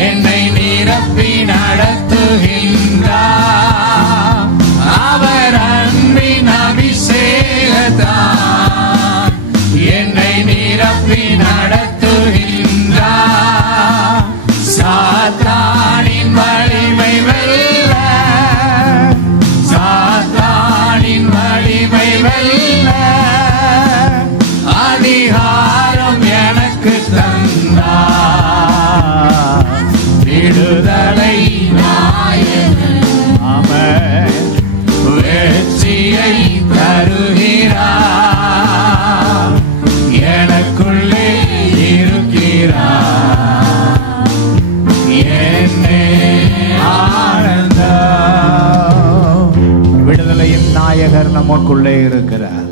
என்னை நிரப்பி நடத்துகின்றார். அவர் அன்பின் அபிஷேகத்தால் என்னை நிரப்பி நடத்துகின்றார். சாத்தானின் வலிமை வெல்ல, சாத்தானின் வலிமை வெல்ல அதிகாரம் எனக்கு தந்தார். விடுதலை நாயகன் ஆமென் வெற்றியை தருகிறார், எனக்குள்ளே இருக்கிறார், என்னே ஆனந்தம். விடுதலையின் நாயகர் நமக்குள்ளே இருக்கிறார்.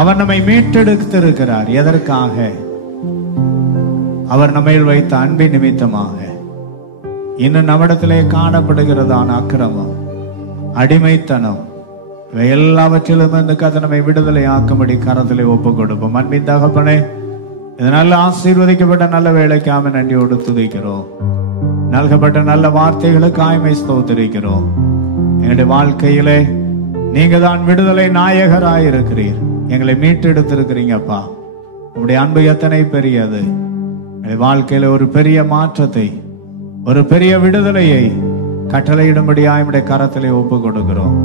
அவர் நம்மை மீட்டெடுத்திருக்கிறார். எதற்காக? அவர் நம்மை வைத்த அன்பின் நிமித்தமாக. இன்னும் நம்மிடத்திலே காணப்படுகிறதான அக்கிரமம், அடிமைத்தனம், இவை எல்லாவற்றிலும் இருந்து கதை நம்மை விடுதலை ஆக்கும்படி கரத்திலே ஒப்பு கொடுப்போம். அன்பின் தகப்பனே, இது நல்ல ஆசீர்வதிக்கப்பட்ட நல்ல வேலைக்காக நன்றியோடு துதிக்கிறோம். நல்கப்பட்ட நல்ல வார்த்தைகளுக்கு ஆய்மை ஸ்தோத்திரிக்கிறோம். எங்களுடைய வாழ்க்கையிலே நீங்க தான் விடுதலை நாயகராயிருக்கிறீர். எங்களை மீட்டெடுத்திருக்கிறீங்கப்பா. உங்களுடைய அன்பு எத்தனை பெரியது. எங்களுடைய வாழ்க்கையில ஒரு பெரிய மாற்றத்தை, ஒரு பெரிய விடுதலையை கட்டளையிடும்படியாய் நம்முடைய கரத்திலே ஒப்பு கொடுக்கிறோம்.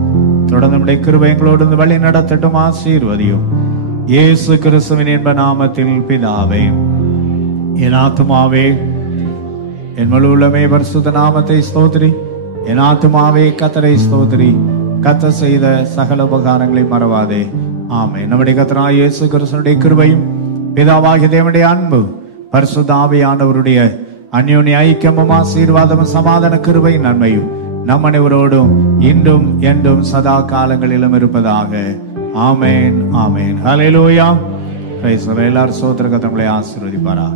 தொடர்ந்து நம்முடைய கிருபை எங்களோடு வழி நடத்தட்டும், ஆசீர்வதியும். இயேசு கிறிஸ்துவின் இன்ப நாமத்தில் பிதாவே. என் ஆத்துமாவே என் முழு உள்ளமே பரிசுத்த நாமத்தை ஸ்தோத்திரி. என் ஆத்துமாவே கர்த்தரை ஸ்தோத்திரி. கர்த்தர் செய்த சகல உபகாரங்களை மறவாதே. ஆமென். நம்முடைய கர்த்தராகிய இயேசு கிறிஸ்துவினுடைய கிருபையும் பிதாவாகிய தேவனுடைய அன்பு பரிசுத்த ஆவியானவருடைய அந்யோன்ய ஐக்கியமும் ஆசீர்வாதமும் சமாதான கிருபையும் நன்மையும் நம் அனைவரோடும் இன்றும் என்றும் சதா காலங்களிலும் இருப்பதாக. Amen, amen. Hallelujah. Praise the lord. எல்லாரும் ஸ்தோத்திர கர்த்தரை ஆசீர்வதிப்பாரா.